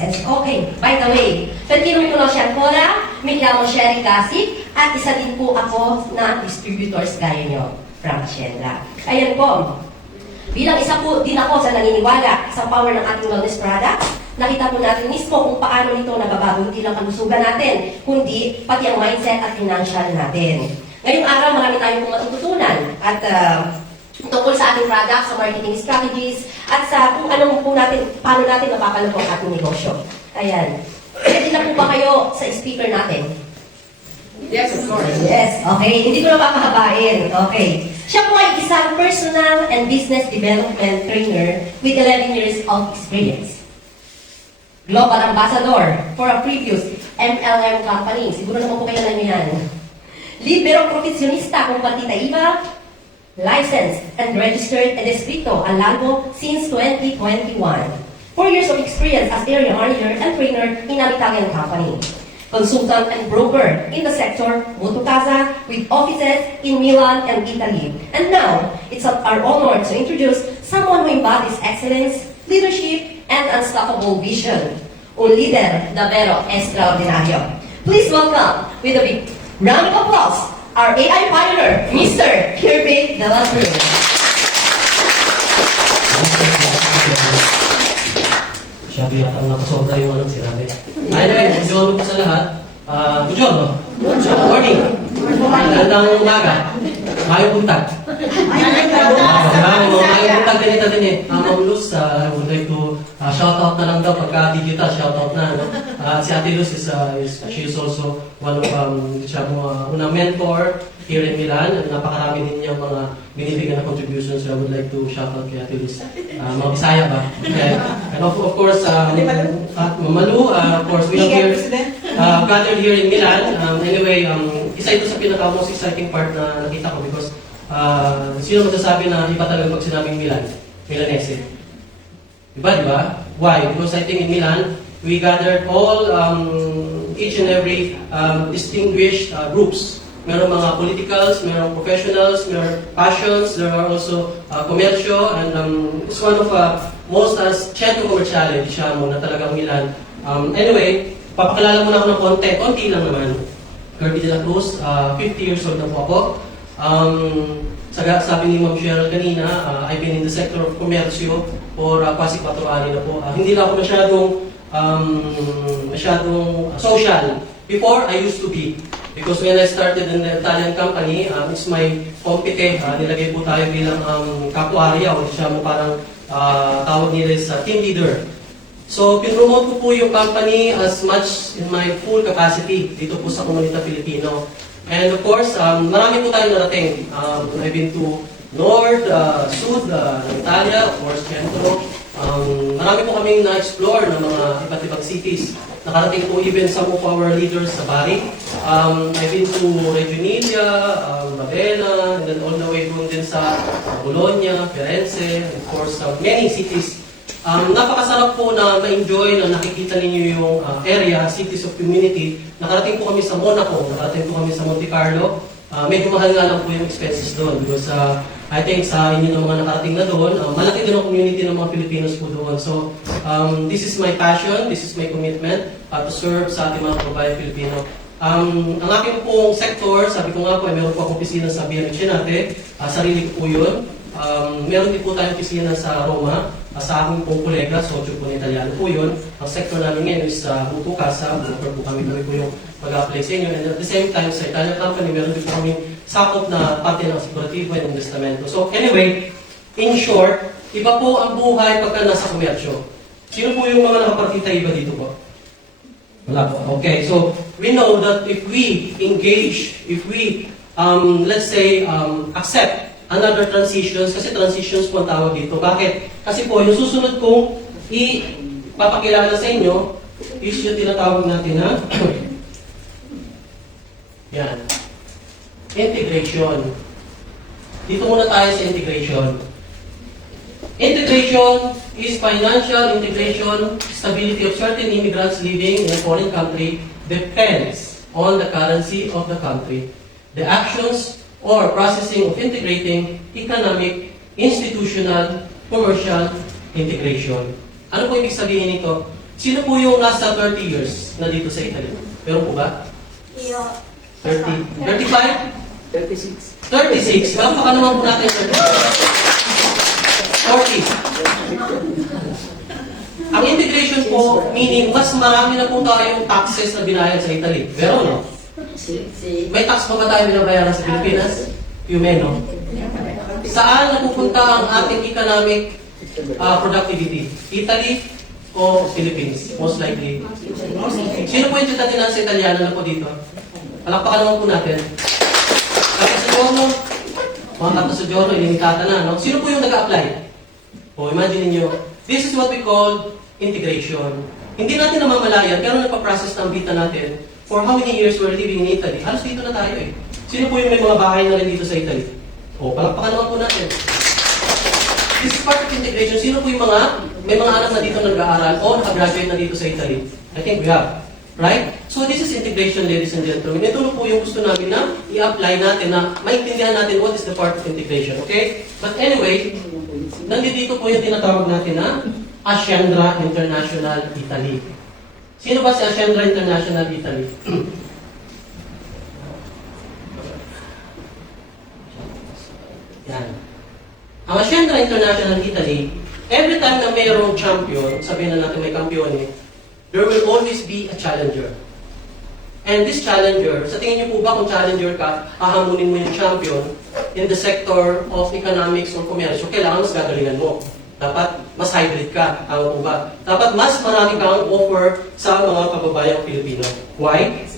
Okay, by the way, perché non conosce ancora, mi chiamo Sherry Gassi at isa din po ako na distributors gaya nyo from Hacienda. Ayan po, bilang isa po din ako sa naniniwala sa power ng ating wellness products, nakita po natin mismo kung paano nito nababago hindi lang kalusugan natin, kundi pati ang mindset at financial natin. Ngayong araw, marami tayong pong matututunan at tungkol sa ating products, sa marketing strategies, at sa kung anong po natin, paano natin mapapalago ang ating negosyo. Ayan. Ready na po ba kayo sa speaker natin? Yes, of course. Yes, okay. Hindi ko na papahabain. Okay. Siya po ay isang personal and business development trainer with 11 years of experience. Global Ambassador for a previous MLM company. Siguro naman po kailan nyo yan. Libero Profesionista kung Partita IVA, licensed and registered and escrito al largo since 2021. 4 years of experience as area manager and trainer in an Italian company. Consultant and broker in the sector, Motocasa, with offices in Milan and Italy. And now, it's our honor to introduce someone who embodies excellence, leadership, and unstoppable vision. Un líder davvero extraordinario. Please welcome, with a big round of applause, our AI pioneer, Mr. Kirby De La Cruz. Sabi at ang nakasobra yung anong sinabi. Anyway, buongiorno po sa lahat. Buongiorno. Good morning. Magandang umaga. Mayong buntag. Mayong buntag din ito din eh. Ma'am Luz, I would like to shout out na lang daw pagka-digital, shout out na. No? Si Ate Luz she is also one of siya mga unang mentor here in Milan. Napakarami din niyang mga binibigyan na contributions. So I would like to shout out kay Ate Luz. Mga Bisaya ba? Okay. And of course, Mamalu, of course, we are here, gathered here in Milan. Anyway, isa ito sa pinaka-most exciting part na nakita ko because sino magsasabi na iba talaga pag sinabing Milan? Milanese. Diba? Why? Because I think in Milan, we gathered all, each and every distinguished groups. Meron mga politicals, meron professionals, meron passions, there are also commercio, and it's one of most as centro commerciale, diciamo, na talagang Milan. Anyway, papakilala muna ako ng konti lang naman. Kirby De La Cruz, 50 years old na po ako. Sabi ni Ma'am Cheryl kanina, I've been in the sector of commercio for quasi 4 ani na po. Hindi na ako masyadong social. Before, I used to be. Because when I started in the Italian company, it's my compete. Nilagay po tayo bilang kapuarya o siya mo parang tawag nila is team leader. So, pinromote ko po yung company as much in my full capacity dito po sa Komunidad Filipino. And of course, marami po tayo narating. I've been to North, Sud, Italia, of course, Centro. Marami po kaming na-explore ng mga iba't ibang cities. Nakarating po even some of our leaders sa Bari. I've been to Reggio Emilia, Ravenna, and then all the way doon din sa Bologna, Firenze, and of course, many cities. Napakasarap po na ma-enjoy na nakikita ninyo yung area, cities of community. Nakarating po kami sa Monaco, nakarating po kami sa Monte Carlo. Medyo mahal nga lang po yung expenses doon because I think sa inyo ng mga nakarating na doon, malaki din ang community ng mga Filipinos po doon. So, this is my passion, this is my commitment to serve sa ating mga kababayan Pilipino. Ang aking pong sector, sabi ko nga po, meron po akong opisina sa Via Mecenate, sarili ko po yun. Meron din po tayong opisina sa Roma, sa aking pong kolega, socio po ng Italiano po yun. Ang sector namin ngayon is Motocasa, broker po kami po yung mag-apply sa inyo. And at the same time, sa Italian company, meron din po kami sakop na parte ng asiguratibo and investimento. So anyway, in short, iba po ang buhay pagka nasa komersyo. Sino po yung mga nakapartita iba dito po? Wala po. Okay, so we know that if we engage, if we, let's say, accept another transitions, kasi transitions po ang tawag dito. Bakit? Kasi po, yung susunod kong ipapakilala sa inyo is yung tinatawag natin na yan. Integration. Dito muna tayo sa integration. Integration is financial integration, stability of certain immigrants living in a foreign country depends on the currency of the country. The actions or processing of integrating economic, institutional, commercial integration. Ano po ibig sabihin nito? Sino po yung nasa 30 years na dito sa Italy? Meron po ba? 30? 35? 36. 36? Baka naman po natin 40. Ang integration po, meaning mas marami na po tayong taxes na binayad sa Italy. Pero no? May tax pa ba tayo binabayaran sa Pilipinas? You may know. Saan napupunta ang ating economic productivity? Italy o Philippines? Most likely. Sino po yung cittadinanza Italiana na po dito? Palakpakan naman po natin. Kaya sa Giorno, mga kata sa Giorno, ilimitata na, no? Sino po yung nag-a-apply? O, imagine niyo, this is what we call integration. Hindi natin namamalayan, pero nagpa-process ng vita natin for how many years we're living in Italy. Halos dito na tayo eh. Sino po yung may mga bahay na rin dito sa Italy? O, palakpakan naman po natin. This is part of integration. Sino po yung may mga anak na dito nag-aaral o nakagraduate na dito sa Italy? I think we have. Right? So this is integration, ladies and gentlemen. Ito na po yung gusto namin na i-apply natin, na maintindihan natin what is the part of integration. Okay? But anyway, nandito po yung tinatawag natin na Ascendra International Italy. Sino ba si Ascendra International Italy? Yan. Ang Ascendra International Italy, every time na mayroong champion, sabihin na natin may kampiyon eh, there will always be a challenger. And this challenger, sa tingin niyo po ba kung challenger ka, hahamunin mo yung champion in the sector of economics or commerce, kailangan mas gagalingan mo. Dapat mas hybrid ka, tama po ba? Dapat mas marami kang offer sa mga kababayang Pilipino. Why?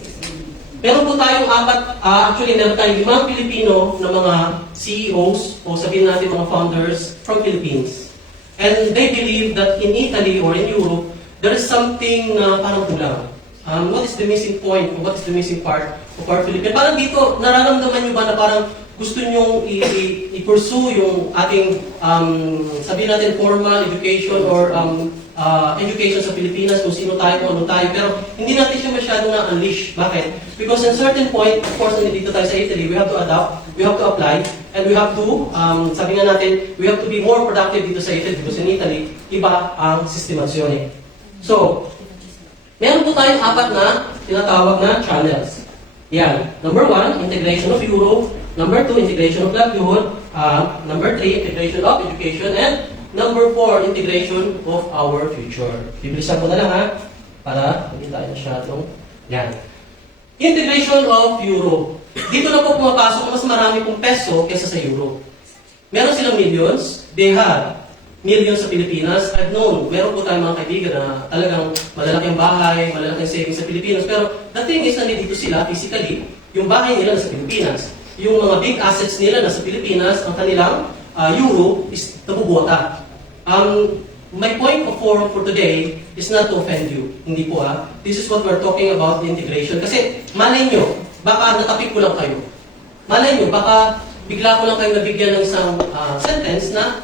Meron po tayong meron tayong 5 Pilipino na mga CEOs o sabihin natin mga founders from Philippines. And they believe that in Italy or in Europe, there is something na parang kulang. What is the missing point? What is the missing part of our Philippines? Parang dito, nararamdaman nyo ba na parang gusto nyo i-pursue yung ating, sabihin natin, formal education or education sa Pilipinas, kung sino tayo, kung ano tayo, pero hindi natin siya masyadong na-unleash. Bakit? Because at certain point, of course, nandito tayo sa Italy, we have to adapt, we have to apply, and we have to, sabi nga natin, we have to be more productive dito sa Italy because in Italy, iba ang sistemasyone. So, meron po tayong 4 na tinatawag na channels. Yan. Number 1, integration of Euro. Number 2, integration of livelihood. Number 3, integration of education. And number 4, integration of our future. Bibilisan ko na lang ha, para hindi tayo masyadong. Yan. Integration of Euro. Dito na po pumapasok mas marami pong peso kaysa sa Euro. Meron silang millions. They have millions sa Pilipinas. I've known, meron po tayong mga kaibigan na talagang malalaking bahay, malalaking savings sa Pilipinas. Pero the thing is, nandito sila physically, yung bahay nila nasa Pilipinas. Yung mga big assets nila nasa Pilipinas, ang kanilang euro is nabubuota. My point of forum for today is not to offend you. Hindi po ha. This is what we're talking about, the integration. Kasi malay nyo, baka natapik ko lang kayo. Malay nyo, baka bigla ko lang kayo nabigyan ng isang sentence na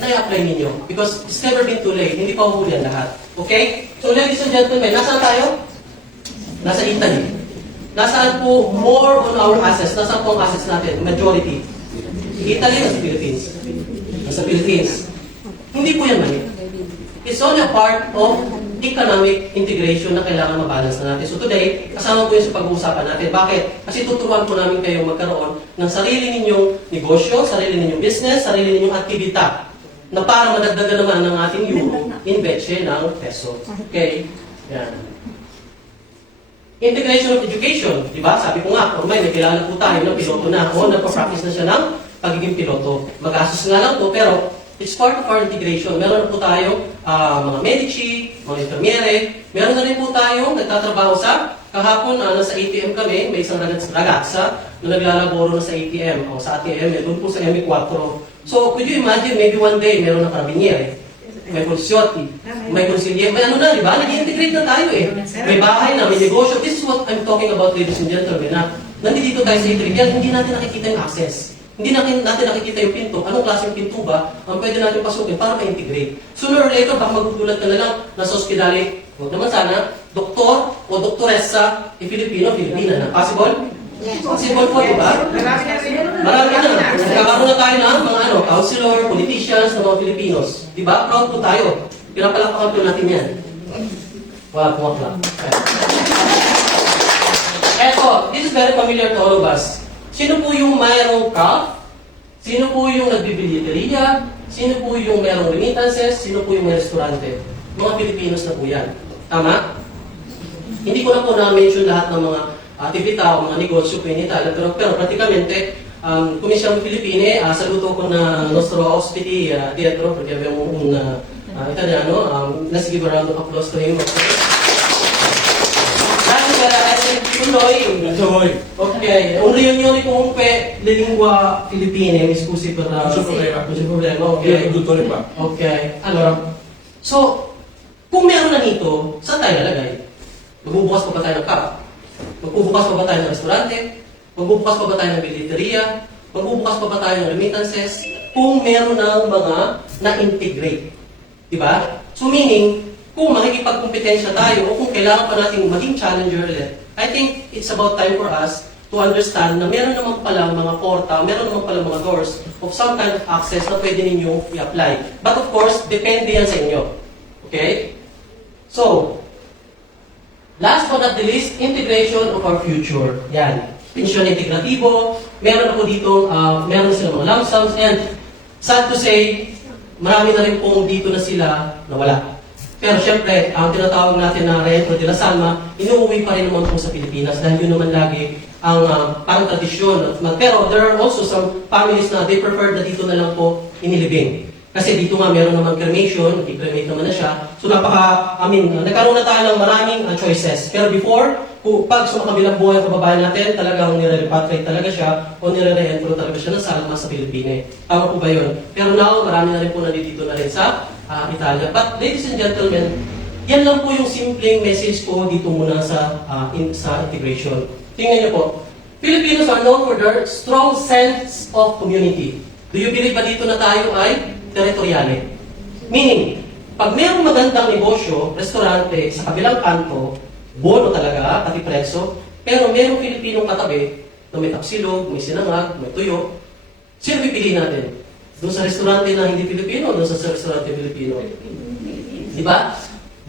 na-apply ninyo. Because it's never been too late. Hindi pa huli ang lahat. Okay? So ladies and gentlemen, nasaan tayo? Nasa Italy. Nasaan po more on our assets? Nasaan po ang assets natin? Majority. Italy, nasa Philippines. Nasa Philippines. Hindi po yan mali. It's only a part of economic integration na kailangan mabalance na natin. So today, kasama po yun sa pag-uusapan natin. Bakit? Kasi tuturuan po namin kayo magkaroon ng sarili ninyong negosyo, sarili ninyong business, sarili ninyong aktibita na para madagdagan naman ng ating euro in betche ng peso. Okay? Yan. Integration of education. Diba? Sabi ko nga, may kilala po tayo ng piloto na o nagpa-practice na siya ng pagiging piloto. Mag-asos nga lang po, pero it's part of our integration. Meron na po tayo mga medici, mga enfermiere. Meron na rin po tayo nagtatrabaho sa kahapon, nasa ATM kami, may isang ragazza na naglalaboro na sa ATM. O sa ATM, doon po sa M4. So, could you imagine, maybe one day, meron na karabiniere, may polisyoti, may konsilye, may ano na, di ba? Nag-integrate na tayo eh. May bahay na, may negosyo. This is what I'm talking about, ladies and gentlemen, na nandito tayo sa Italy, kaya hindi natin nakikita yung access. Hindi natin nakikita yung pinto. Anong klaseng pinto ba ang pwede natin pasukin para ma-integrate? Sooner or later, baka magugulat ka na lang nasa ospidale. Huwag naman sana, doktor o doktoressa, Filipino, Filipina na. Possible? Yes. Possible po, di ba? Marami na. Nagkakaroon na tayo ng mga counselor, politicians, ng mga Filipinos. Di ba? Proud po tayo. Pinapalakpakan po natin yan. Wala pong akla. Eto, this is very familiar to all of us. Sino po yung mayroong craft? Sino po yung nagbibiliteriya? Sino po yung mayroong remittances? Sino po yung may restaurante? Mga Pilipinos na po yan. Tama? Hindi ko na po na-mention lahat ng mga aktivita o mga negosyo po in Italia, pero praticamente, come siamo Filippine, saluto con nostro ospiti dietro, perché abbiamo un italiano, let's give a round of applause to him. Grazie per essere qui con noi. Grazie a voi. Ok, un riunione comunque le lingue filippine, mi scusi per la... Non c'è problema. Non c'è problema, ok. Io il dottore qua. Ok, allora, so, kung meron na nito, saan tayo lalagay? Magbubukas pa ba tayo ng cup? Magbubukas pa ba tayo ng restaurante? Magbubukas pa ba tayo ng biliteria? Magbubukas pa ba tayo ng remittances? Kung meron ng mga na-integrate. Diba? So meaning, kung makikipagkompetensya tayo o kung kailangan pa natin maging challenger ulit, I think it's about time for us to understand na meron naman pala mga porta, meron naman pala mga doors of some kind of access na pwede ninyo i-apply. But of course, depende yan sa inyo. Okay? So, last but not the least, integration of our future. Yan. Pensyon integratibo, meron ako dito, meron sila mga lump sums, and sad to say, marami na rin pong dito na sila nawala. Pero syempre, ang tinatawag natin na Reentro de la Salma, inuuwi pa rin naman po sa Pilipinas dahil yun naman lagi ang parang tradisyon. Pero there are also some families na they prefer na dito na lang po inilibing. Kasi dito nga meron naman cremation, i-cremate naman na siya. So nagkaroon na tayo ng maraming choices. Pero before, pag sa makabilang buhay ang kababayan natin, talagang nire-repatriate talaga siya o nire-reentro talaga siya ng Salma sa Pilipinas. Tama po ba yun? Pero now, marami na rin po nandito na rin sa Italia. But ladies and gentlemen, yan lang po yung simpleng message ko dito muna sa integration. Tingnan niyo po. Filipinos are known for their strong sense of community. Do you believe ba dito na tayo ay teritoriale? Meaning, pag mayroong magandang negosyo, restaurante, sa kabilang kanto, bono talaga, pati preso, pero mayroong Pilipinong katabi na may tapsilog, may sinangag, may tuyo, sino pipili natin? Doon sa restaurante na hindi Pilipino, doon sa restaurante Pilipino. Di ba?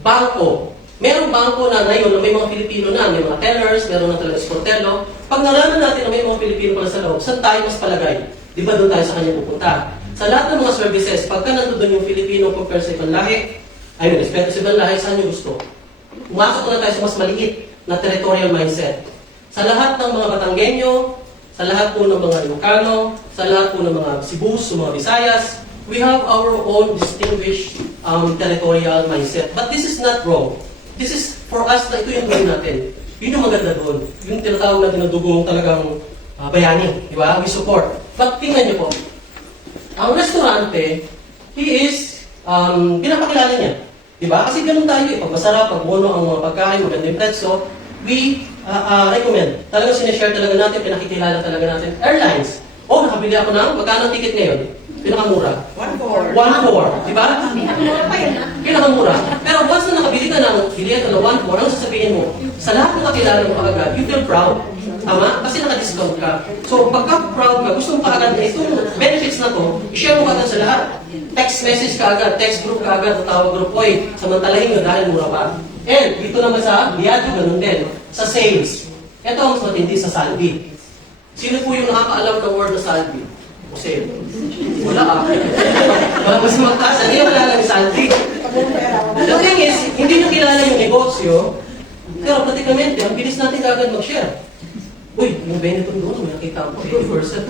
Bangko. Merong bangko na ngayon na may mga Pilipino na, may mga tellers, meron na talaga sportello. Pag nalaman natin na may mga Pilipino pala sa loob, saan tayo mas palagay? Di ba doon tayo sa kanya pupunta? Sa lahat ng mga services, pagka nandun yung Filipino compare sa ibang lahi, respeto sa ibang lahi, saan nyo gusto? Umasok na tayo sa mas maliit na territorial mindset. Sa lahat ng mga Batanggenyo, sa lahat po ng mga Ilocano, sa lahat po ng mga Cebus, mga Visayas, we have our own distinguished territorial mindset. But this is not wrong. This is for us na ito yung gawin natin. Yun yung maganda doon. Yung tinatawag natin na dugong talagang bayani. Di ba? We support. But tingnan niyo po, ang restaurante, he is, pinapakilala niya. Diba? Kasi ganun tayo eh. Pag masarap, pag bono ang mga pagkain, maganda yung preso, we recommend. Talagang sinishare talaga natin, pinakikilala talaga natin. Airlines. Nakabili ako ng, magkano ang ticket ngayon? Pinakamura. 1-4. 1-4. Diba? Pinakamura. Pero once na nakabili ka ng bilihan ng 1-4, ano sasabihin mo? Sa lahat ng kakilala mo kaagad, you feel proud. Tama? Kasi naka-discount ka. So, pagka-proud ka, gusto mo kaagad na itong benefits na to, i-share mo kaagad sa lahat. Text message ka agad, text group ka agad, tawag group, oy, samantalahin nyo dahil mura pa. And, dito naman sa Diageo, ganun din. Sa sales. Ito ang mas matindi sa salvi. Sino po yung nakakaalam ng word na salvi? O sale? Wala ah. Wala mas magtaas. Hindi wala lang salvi. The thing is, hindi nyo kilala yung negosyo, pero pratikamente, ang bilis natin agad mag-share. Uy, yung Benetton doon, may nakita ko, 80%.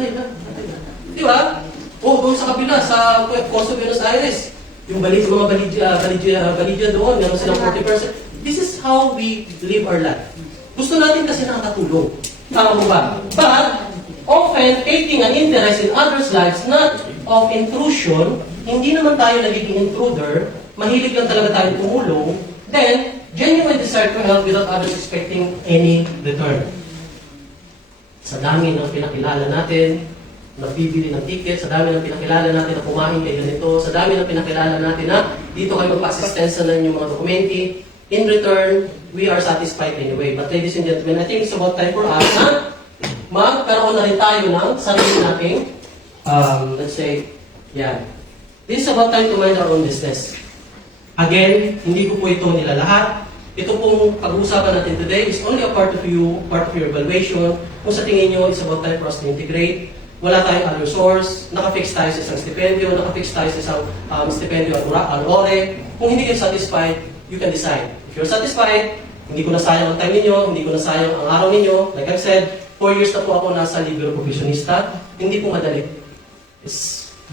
Di ba? Doon sa kabila, sa Costa Buenos Aires, yung mga balidya doon, meron silang 40%. This is how we live our life. Gusto natin kasi nakakatulong. Tama mo ba? But, often, taking an interest in others' lives, not of intrusion, hindi naman tayo nagiging intruder, mahilig lang talaga tayo tumulong, then, genuine desire to help without others expecting any return. Sa dami ng pinakilala natin, nagbibili ng ticket, sa dami ng pinakilala natin na kumain kayo ganito, sa dami ng pinakilala natin na dito kayo magpa-assistance na yung mga dokumenti, in return, we are satisfied anyway. But ladies and gentlemen, I think it's about time for us na magkaroon na rin tayo ng sarili nating, let's say, yan. This is about time to mind our own business. Again, hindi ko po ito nila lahat. ito pong pag-uusapan natin today is only a part of your evaluation. Kung sa tingin nyo, it's about time for us to integrate. Wala tayong other source, nakafix tayo sa isang stipendio, nakafix tayo sa isang stipendio at ore. Kung hindi kayo satisfied, you can decide. If you're satisfied, hindi ko na sayang ang time ninyo, hindi ko na sayang ang araw ninyo. Like I've said, 4 years na po ako nasa libero professionista. Hindi po madali.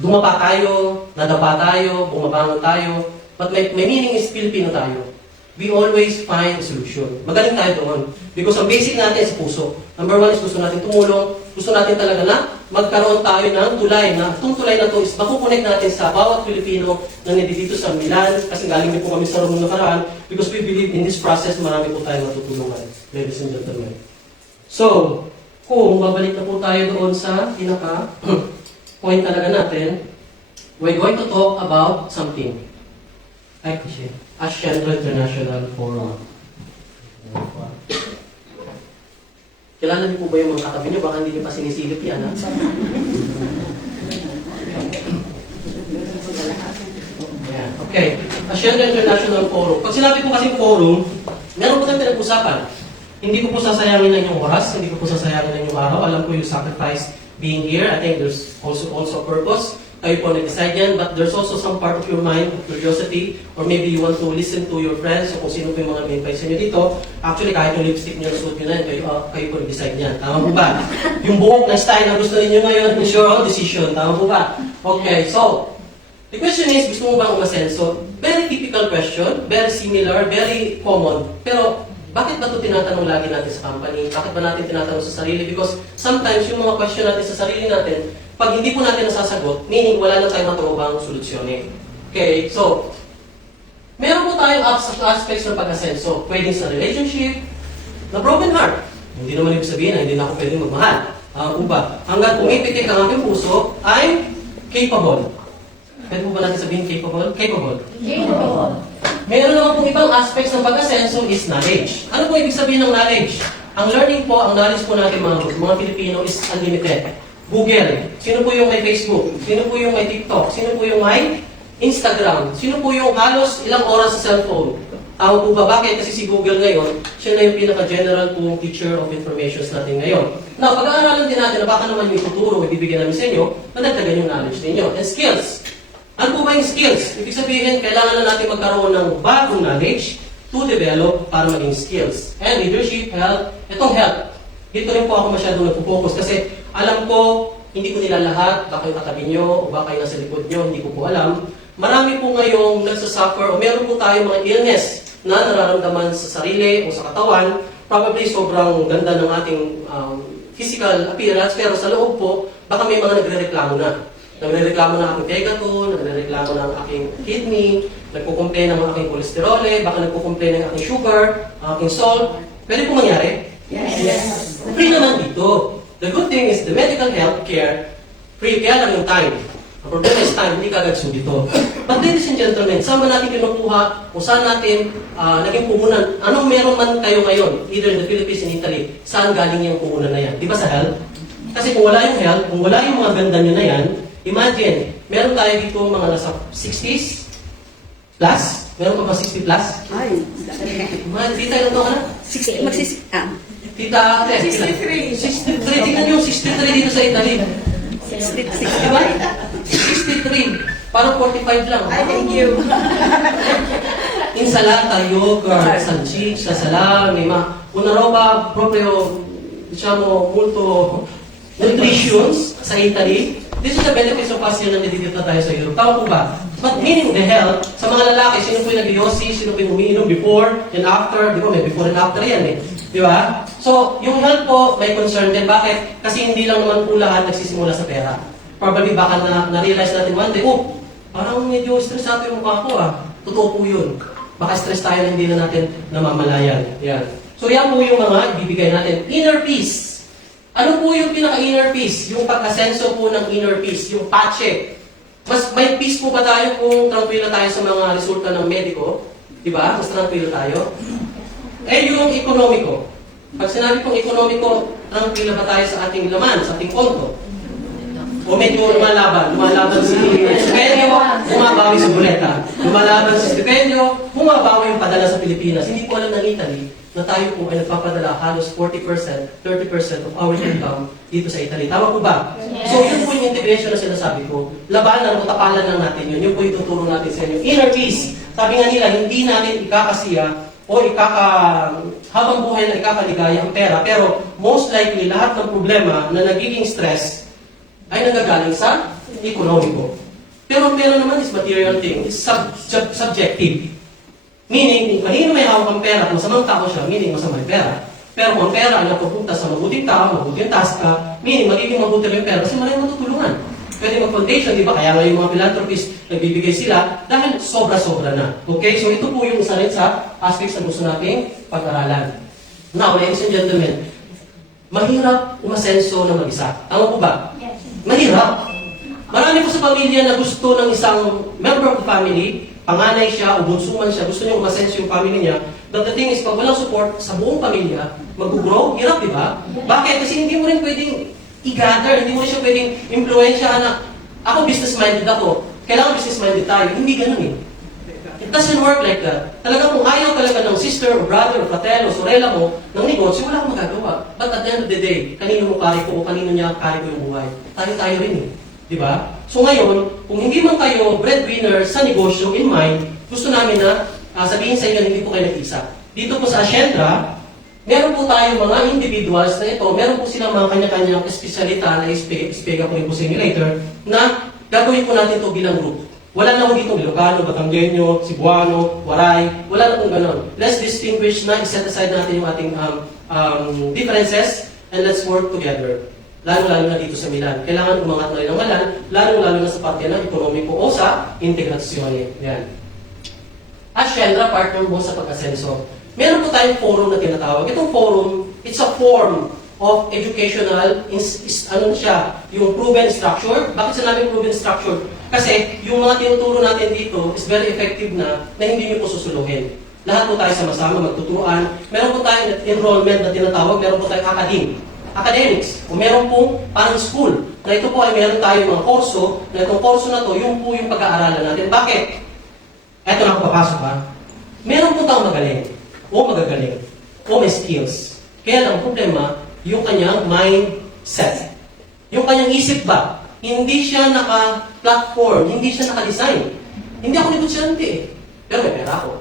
Dumapa tayo, nadapa tayo, bumabangon tayo. But my meaning is Filipino tayo. We always find a solution. Magaling tayo doon. Because ang basic natin is puso. Number 1 is gusto natin tumulong. Gusto natin talaga na magkaroon tayo ng tulay. Na itong tulay na ito is makukonect natin sa bawat Pilipino na nandito sa Milan. Kasi galing din po kami sa Rome nakaraan. Because we believe in this process, marami po tayong matutulungan. Ladies and gentlemen. So, kung babalik na po tayo doon sa pinaka-point talaga natin, we're going to talk about something. Ay, kasi. ASEAN International Forum. Kilala niyo po ba yung mga katabi niyo? Baka hindi niyo pa sinisilip yan, ha? Ayan, okay. ASEAN International Forum. Pag sinabi ko kasing forum, meron po tayong pinag-usapan. Hindi ko po sasayangin ng inyong oras, hindi ko po sasayangin ng inyong araw. Alam ko yung sacrifice being here. I think there's also a purpose. Kayo po nag-decide yan, but there's also some part of your mind, of curiosity, or maybe you want to listen to your friends, o kung sino po yung mga may-invite sa inyo dito. Actually, kahit yung lipstick nyo, suit nyo na yan, kayo po nag-decide yan. Tama po ba? Yung buhok na style na gusto ninyo ngayon is your own decision. Tama po ba? Okay, so, the question is, gusto mo bang umasenso? Very typical question, very similar, very common. Pero, bakit ba ito tinatanong lagi natin sa company? Bakit ba natin tinatanong sa sarili? Because sometimes yung mga question natin sa sarili natin, pag hindi po natin nasasagot, meaning wala na tayong matulubang solusyon eh. Okay, so, meron po tayong aspects ng pag-asenso. Pwedeng sa relationship, na broken heart. Hindi naman ibig sabihin na hindi na ako pwedeng magmahal. Ba? Hanggang pumipitik ang aking puso, I'm capable. Pwede po ba natin sabihin capable? Capable. Capable. Meron naman pong ibang aspects ng pag-asenso is knowledge. Ano po ibig sabihin ng knowledge? Ang learning po, ang knowledge po natin mga Pilipino is unlimited. Google. Sino po yung may Facebook? Sino po yung may TikTok? Sino po yung may Instagram? Sino po yung halos ilang oras sa cellphone? Tama po ba? Bakit? Kasi si Google ngayon, siya na yung pinaka-general pong teacher of information natin ngayon. Now, pag-aaralan din natin na baka naman yung ituturo, ibibigyan namin sa inyo, madagdagan yung knowledge ninyo. And skills. Ano po ba yung skills? Ibig sabihin, kailangan na natin magkaroon ng bagong knowledge to develop para maging skills. And leadership, health, itong health. Dito rin po ako masyadong nagpo-focus kasi alam ko, hindi ko nila lahat, baka yung katabi nyo, o baka yung nasa likod nyo, hindi ko po alam. Marami po ngayong nagsasuffer, o meron po tayong mga illness na nararamdaman sa sarili o sa katawan. Probably sobrang ganda ng ating physical appearance, pero sa loob po, baka may mga nagre-reklamo na. Nagre-reklamo ng aking tegaton, nagre-reklamo ng aking kidney, nagpo-complain ng aking kolesterol, baka nagpo-complain ng aking sugar, aking salt. Pwede po mangyari? Yes. Free naman dito. The good thing is the medical health care, free kaya lang yung time. Ang problema is time, hindi ka agad dito. But ladies and gentlemen, saan ba natin kinukuha o saan natin naging puhunan? Anong meron man kayo ngayon, either in the Philippines and Italy, saan galing yung puhunan na yan? Di ba sa health? Kasi kung wala yung health, kung wala yung mga ganda nyo na yan, imagine, meron tayo dito mga nasa 60s plus, meron pa ba 60 plus? Ay, Mga tita, ilan to ka na? 60, Tita, 63. 63. Tingnan nyo, 63 dito sa Italy. 66. Diba? 63. Parang 45 lang. Ay, thank you. Insalata, yogurt, salchicha, salami, una roba proprio, diciamo, molto nutritions sa Italy. This is the benefits of us yan na nandito tayo sa Europe. Tama po ba? But meaning the health, sa mga lalaki, sino po yung nag-yosi, sino po yung umiinom before and after, di ba may before and after yan eh. Di ba? So, yung health po, may concern din. Bakit? Kasi hindi lang naman po lahat nagsisimula sa pera. Probably baka na-realize natin one day, oh, parang medyo stressado yung mukha ko ah. Totoo po yun. Baka stress tayo na hindi na natin namamalayan. Yan. So, yan po yung mga ibibigay natin. Inner peace. Ano po yung pinaka-inner peace? Yung pag-asenso po ng inner peace, yung pache. Mas may peace po ba tayo kung tranquilo tayo sa mga resulta ng mediko? Diba? Mas tranquilo tayo. Eh, yung ekonomiko. Pag sinabi kong ekonomiko, tranquilo ba tayo sa ating laman, sa ating konto? O medyo lumalaban si Stipendio, bumabawi si Buleta. Lumalaban si Stipendio, bumabawi yung padala sa Pilipinas. Hindi po alam ng Italy na tayo po ay nagpapadala halos 40%, 30% of our income dito sa Italy. Tama po ba? So yun po yung integration na sinasabi ko. Labanan o tapalan lang natin yun. Yun po yung tuturo natin sa inyo. Inner peace. Sabi nga nila, hindi natin ikakasiya o habang buhay na ikakaligaya ang pera. Pero most likely, lahat ng problema na nagiging stress ay nanggagaling sa ekonomiko. Pero ang pera naman is material thing. It's subjective. Meaning, kung kanino may hawak ang pera at masamang tao siya, meaning masama yung pera. Pero kung ang pera ay napupunta sa mabuting tao, mabuting task ka, meaning magiging mabuti yung pera kasi maraming matutulungan. Pwede mag-foundation, di ba? Kaya nga yung mga philanthropists, nagbibigay sila dahil sobra-sobra na. Okay? So ito po yung isa rin sa aspects na gusto nating pag-aralan. Now, ladies and gentlemen, mahirap umasenso ng mag-isa. Tama po ba? Yes. Mahirap. Marami po sa pamilya na gusto ng isang member of the family, panganay siya o bunso man siya, gusto niya umasenso yung family niya. But the thing is, pag walang support sa buong pamilya, mag-grow, hirap, di ba? Bakit? Kasi hindi mo rin pwedeng i-gather, hindi mo rin siya pwedeng influensya na ako business-minded ako, kailangan business-minded tayo. Hindi ganun eh. It doesn't work like that. Talaga kung ayaw talaga ng sister or brother or fratel o sorella mo ng negosyo, wala kang magagawa. But at the end of the day, kanino mo kari ko o kanino niya kari ko yung buhay? Tayo rin eh. Di ba? So ngayon, kung hindi man kayo breadwinner sa negosyo in mind, gusto namin na sabihin sa inyo hindi po kayo nag-isa. Dito po sa Ashendra, meron po tayo mga individuals na ito, meron po silang mga kanya-kanyang espesyalita na ispega ko rin po sa inyo later, na gagawin po natin ito bilang group. Wala na po dito Ilocano, Batanggenyo, Cebuano, Waray, wala na pong ganon. Let's distinguish na, i-set aside natin yung ating differences, and let's work together. Lalo-lalo na dito sa Milan. Kailangan umangat na rin ang Milan, lalo-lalo na sa parte ng ekonomiko o sa integrasyon. Yan. Ashendra, partner mo sa pag-asenso. Meron po tayong forum na tinatawag. Itong forum, it's a form of educational, yung proven structure. Bakit sinabing proven structure? Kasi yung mga tinuturo natin dito is very effective na hindi nyo po susuluhin. Lahat po tayo sama-sama magtuturuan. Meron po tayong enrollment na tinatawag, meron po tayong academics, o meron pong parang school, na ito po ay meron tayong mga kurso, na itong kurso na to, yung po yung pag-aaralan natin. Bakit? Eto na ako papasok ha. Meron po tayong magaling, o magagaling, o may skills. Kaya lang problema, yung kanyang mindset. Yung kanyang isip ba? Hindi siya naka-platform, hindi siya naka-design. Hindi ako negosyante eh. Pero may pera ako.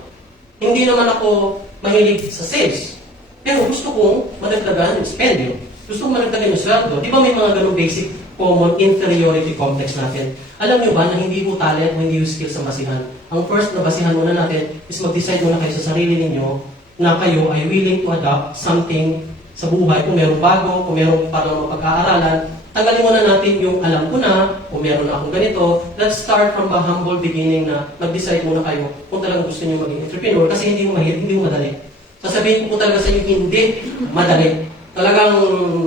Hindi naman ako mahilig sa sales. Pero gusto kong madagdagan yung spending. Gusto kong madagdagan yung sweldo. Di ba may mga ganong basic common inferiority complex natin? Alam nyo ba na hindi po talent, hindi yung skills ang basihan? Ang first na basihan muna natin is mag-decide muna kayo sa sarili ninyo na kayo ay willing to adopt something sa buhay. Kung meron bago, kung meron parang mapag-aaralan, tanggalin muna natin yung alam ko na, kung meron na akong ganito. Let's start from a humble beginning na mag-decide muna kayo kung talagang gusto nyo maging entrepreneur kasi hindi mo madali. Sasabihin ko po talaga sa inyo, hindi madali. Talagang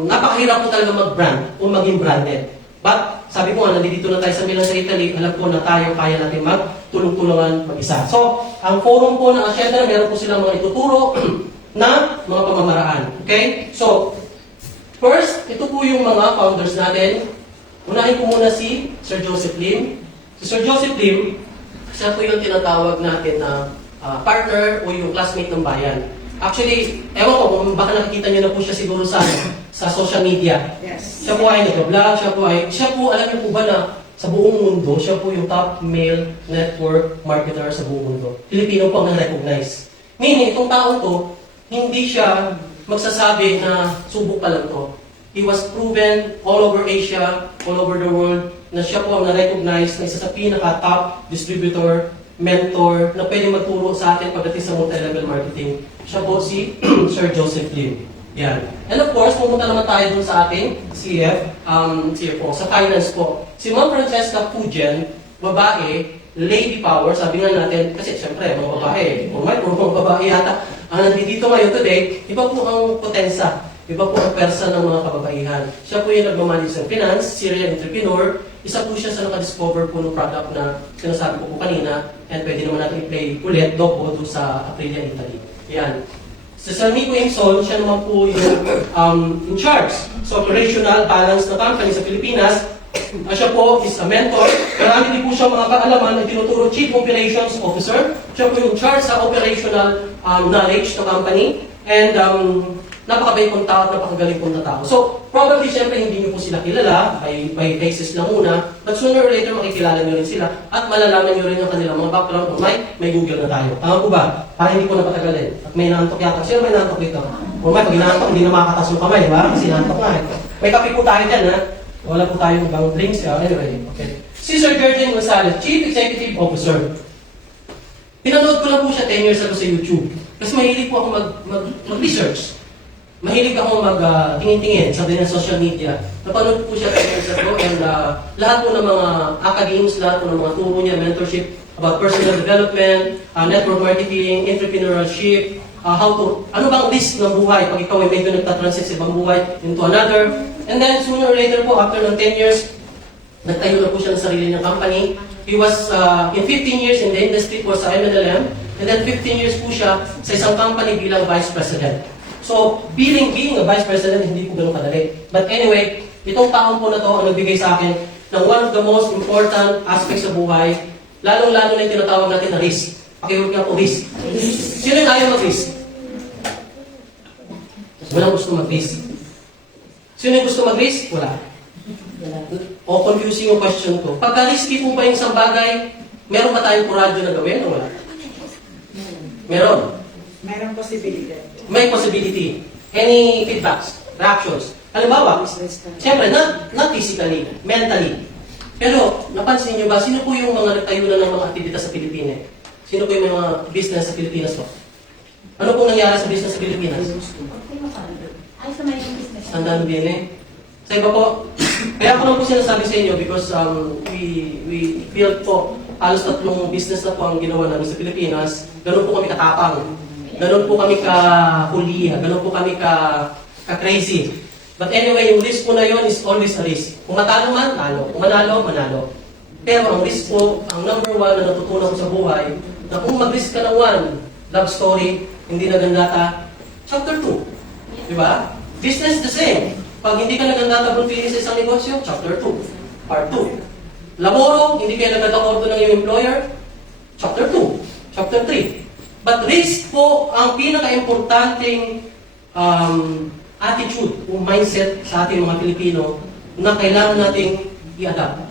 napakahirap po talaga mag-brand o maging branded. But, sabi ko nga, nandito na tayo sa Milan sa Italy, alam ko na tayo, kaya natin magtulong-tulungan mag-isa. So, ang forum po ng Ashendra, meron po silang mga ituturo na mga pamamaraan. Okay? So, first, ito po yung mga founders natin. Unahin ko muna si Sir Joseph Lim. Si Sir Joseph Lim, siya po yung tinatawag natin na partner o yung classmate ng bayan. Actually, ewan ko, kung baka nakikita niyo na po siya siguro sa social media. Yes. Siya po ay nag-vlog, siya po, alam niyo po ba na sa buong mundo, siya po yung top male network marketer sa buong mundo. Pilipino po ang na-recognize. Meaning, itong taong to, hindi siya magsasabi na subok pa lang to. He was proven all over Asia, all over the world, na siya po ang na-recognize na isa sa pinaka-top distributor, mentor, na pwede magturo sa atin pagdating sa multi-level marketing. Siya po si Sir Joseph Lim. Yan. And of course, pumunta naman tayo dun sa ating CFO, sa finance po. Si Ma'am Francesca Pujen, babae, lady power, sabi nga natin, kasi siyempre, mga babae, mga babae yata, nandito ngayon today, iba po ang potensa, iba po ang persa ng mga kababaihan. Siya po yung nagmamanage ng finance, serial entrepreneur, isa po siya sa nakadiscover po ng product na sinasabi ko po kanina, and pwede naman natin i-play ulit doon sa Aprilia, Italy. Yan. Si Sir Nico Imson, siya naman po yung in charge sa operational balance na company sa Pilipinas. Siya po is a mentor. Marami din po siya mga kaalaman na tinuturo Chief Operations Officer. Siya po yung charge sa operational knowledge ng company. And napakabait pong tao at napakagaling pong na tao. So, probably, syempre, hindi niyo po sila kilala, by basis lang muna, but sooner or later, makikilala niyo rin sila at malalaman niyo rin ang kanilang mga background. May Google na tayo. Tama po ba? Para hindi ko napatagalin. At may naantok yata. Sino may naantok dito? O may, pag inaantok, hindi na makakatas yung kamay, di ba? Kasi naantok nga eh. May kape po tayo dyan, ha? Wala po tayong ibang drinks. Anyway, okay. Si Sir Jordan Gonzalez, Chief Executive Officer. Pinanood ko lang po siya 10 years ago sa YouTube. Kasi mahilig po ako mag-research. Mahilig ako mag-tingin-tingin sa ng social media. Napanood po siya 10 years ago and lahat po ng mga academics, lahat po ng mga turo niya, mentorship about personal development, network marketing, entrepreneurship, ano bang risk ng buhay pag ikaw ay medyo nagtatransit sa ibang buhay into another. And then sooner or later po, after ng 10 years, nagtayo na po siya ng sarili niyang company. He was in 15 years in the industry po sa MLM, and then 15 years po siya sa isang company bilang Vice President. So, being a Vice President, hindi po ganun kadali. But anyway, itong taon po na to ang nagbigay sa akin ng one of the most important aspects sa buhay, lalong-lalo na yung tinatawag natin na risk. Pakiwag nga po, risk. Sino yung ayaw mag-risk? Walang gusto mag-risk. Sino yung gusto mag-risk? Wala. O confusing yung question ko. Pagka-risky po ba yung isang bagay, meron ba tayong kuradyo na gawin o wala? Meron. Mayroong possibility. May possibility. Any feedbacks, reactions. Halimbawa, siyempre, not physically, mentally. Pero, napansin niyo ba, sino po yung mga nagtayo na ng mga aktibidad sa Pilipinas? Sino po yung mga business sa Pilipinas po? Ano pong nangyari sa business sa Pilipinas? Sandaan din eh. Sa iba po, kaya ko lang po sinasabi sa inyo because we feel po, halos 3 business na po ang ginawa namin sa Pilipinas. Ganun po kami katapang. Ganun po kami ka-kuliya. Ganun po kami ka-crazy. But anyway, yung risk po na yun is always a risk. Kung matalo man, talo. Kung manalo, manalo. Pero ang risk po, ang number 1 na natutunan ko sa buhay, na kung mag-risk ka ng 1 love story, hindi nagandata, chapter 2. Diba? Business the same. Pag hindi ka nagandata bulpili sa isang negosyo, chapter 2. Part 2. Laboro, hindi kayo nagadakordo ng iyong employer, chapter 2. Chapter 3. But risk po ang pinaka-importanting attitude o mindset sa ating mga Pilipino na kailangan nating i-adapt.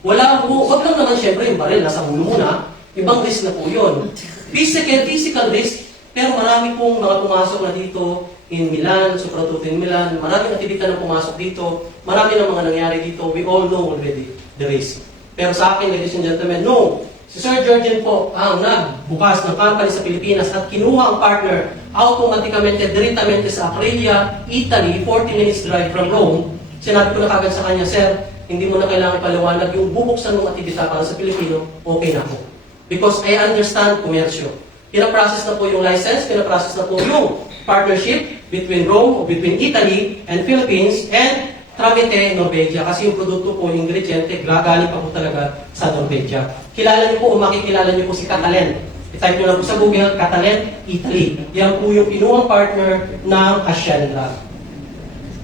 Wag lang naman syempre yung baril, nasa ulo muna, ibang risk na po yun. Physical risk, pero marami pong mga pumasok na dito in Milan, soprattutto in Milan, maraming aktividad na pumasok dito, marami na mga nangyari dito, we all know already the risk. Pero sa akin, ladies and gentlemen, no. Si Sir Georgian po ang nagbukas ng company sa Pilipinas at kinuha ang partner automaticamente, diretamente sa Aprilia, Italy, 40 minutes drive from Rome. Sinabi ko na kagad sa kanya, Sir, hindi mo na kailangan ipaliwanag yung bubuksan ng aktividad para sa Pilipino, okay na po. Because I understand komersyo. Pinaprocess na po yung license, pinaprocess na po yung partnership between Rome o between Italy and Philippines and Tramite, Norvegia. Kasi yung produkto po, yung ingrediente, galing pa po talaga sa Norvegia. Kilala niyo po o makikilala niyo po si Catalan. I-type niyo lang po sa Google, Catalan, Italy. Yan po yung pinuwang partner ng Hacienda.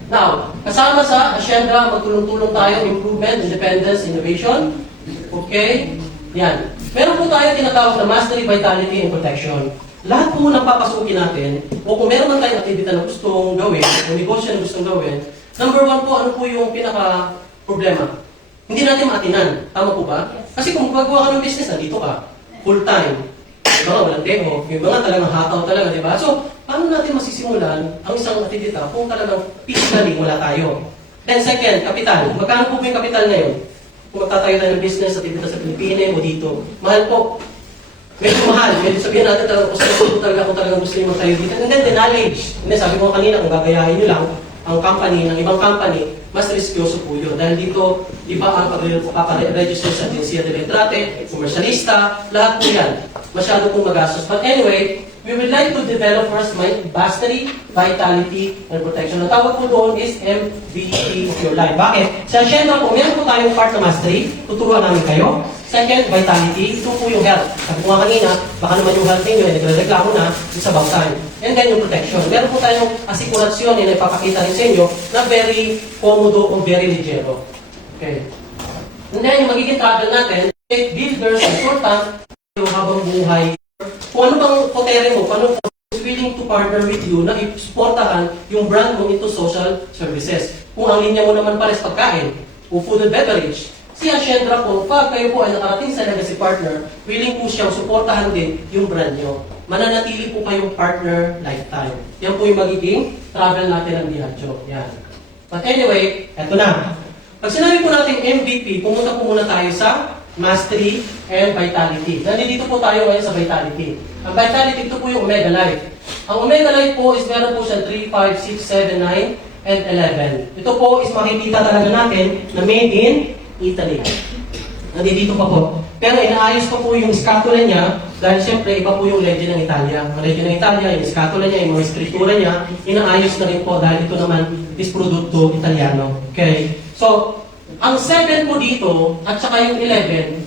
Now, kasama sa Hacienda, magtulong-tulong tayo, improvement, independence, innovation. Okay? Yan. Meron po tayo tinatawag na mastery, vitality, and protection. Lahat po ng papasukin natin, o kung meron man tayong aktividad na gustong gawin, o negosyo na gustong gawin, number 1 po, ano po yung pinaka-problema? Hindi natin maatinan. Tama po ba? Kasi kung gagawa ka ng business, nandito ka. Full-time. Yung mga walang day off, yung mga talagang hataw talaga, di ba? So, paano natin masisimulan ang isang aktividad kung talagang physically wala tayo? Then second, kapital. Magkano po yung kapital ngayon? Kung magtatayo tayo ng business, aktividad sa Pilipinas o dito. Mahal po. Medyo mahal. Medyo sabihin natin talaga kung talagang gusto nyo magtayo dito. And then the knowledge. Hindi, sabi ko kanina, kung gagayahin nyo lang, ang company ng ibang company, mas riskyoso po yun. Dahil dito, iba ang pag-register sa Agencia de Letrate, commercialista, lahat po yan. Masyado pong magastos. But anyway, we would like to develop first mastery, vitality, and protection. Ang tawag po doon is MVP of your life. Bakit? Sa Hacienda po, meron po tayong part na mastery, tuturuan namin kayo. Second, vitality, ito po yung health. Sabi ko nga kanina, baka naman yung health ninyo, nagre-reklamo na, it's about time. And then yung protection. Meron po tayong asikurasyon na ipapakita rin sa inyo na very komodo o very ligero. Okay. And then, yung magiging travel natin, builders, consultant, yung habang buhay, kung ano bang kotere mo, kung ano is willing to partner with you na i-supportahan yung brand mo into social services. Kung ang linya mo naman pares pagkain, o food and beverage, si Ashendra po, pag kayo po ay nakarating sa legacy partner, willing po siyang supportahan din yung brand nyo. Mananatili po kayong partner lifetime. Yan po yung magiging travel natin ng Diageo. Yan. But anyway, eto na. Pag sinabi po natin MVP, pumunta po muna tayo sa Mastery and Vitality. Nandito po tayo ngayon sa Vitality. Ang Vitality, ito po yung Omega Life. Ang Omega Life po is meron po siya 3, 5, 6, 7, 9, and 11. Ito po is makikita talaga natin na made in Italy. Nandito pa po. Pero inaayos pa po yung scatula niya dahil siyempre iba po yung legend ng Italia. Ang legend ng Italia, yung scatula niya, yung mga escritura niya, inaayos na rin po dahil ito naman is produkto Italiano. Okay? So, ang 7 po dito at saka yung 11,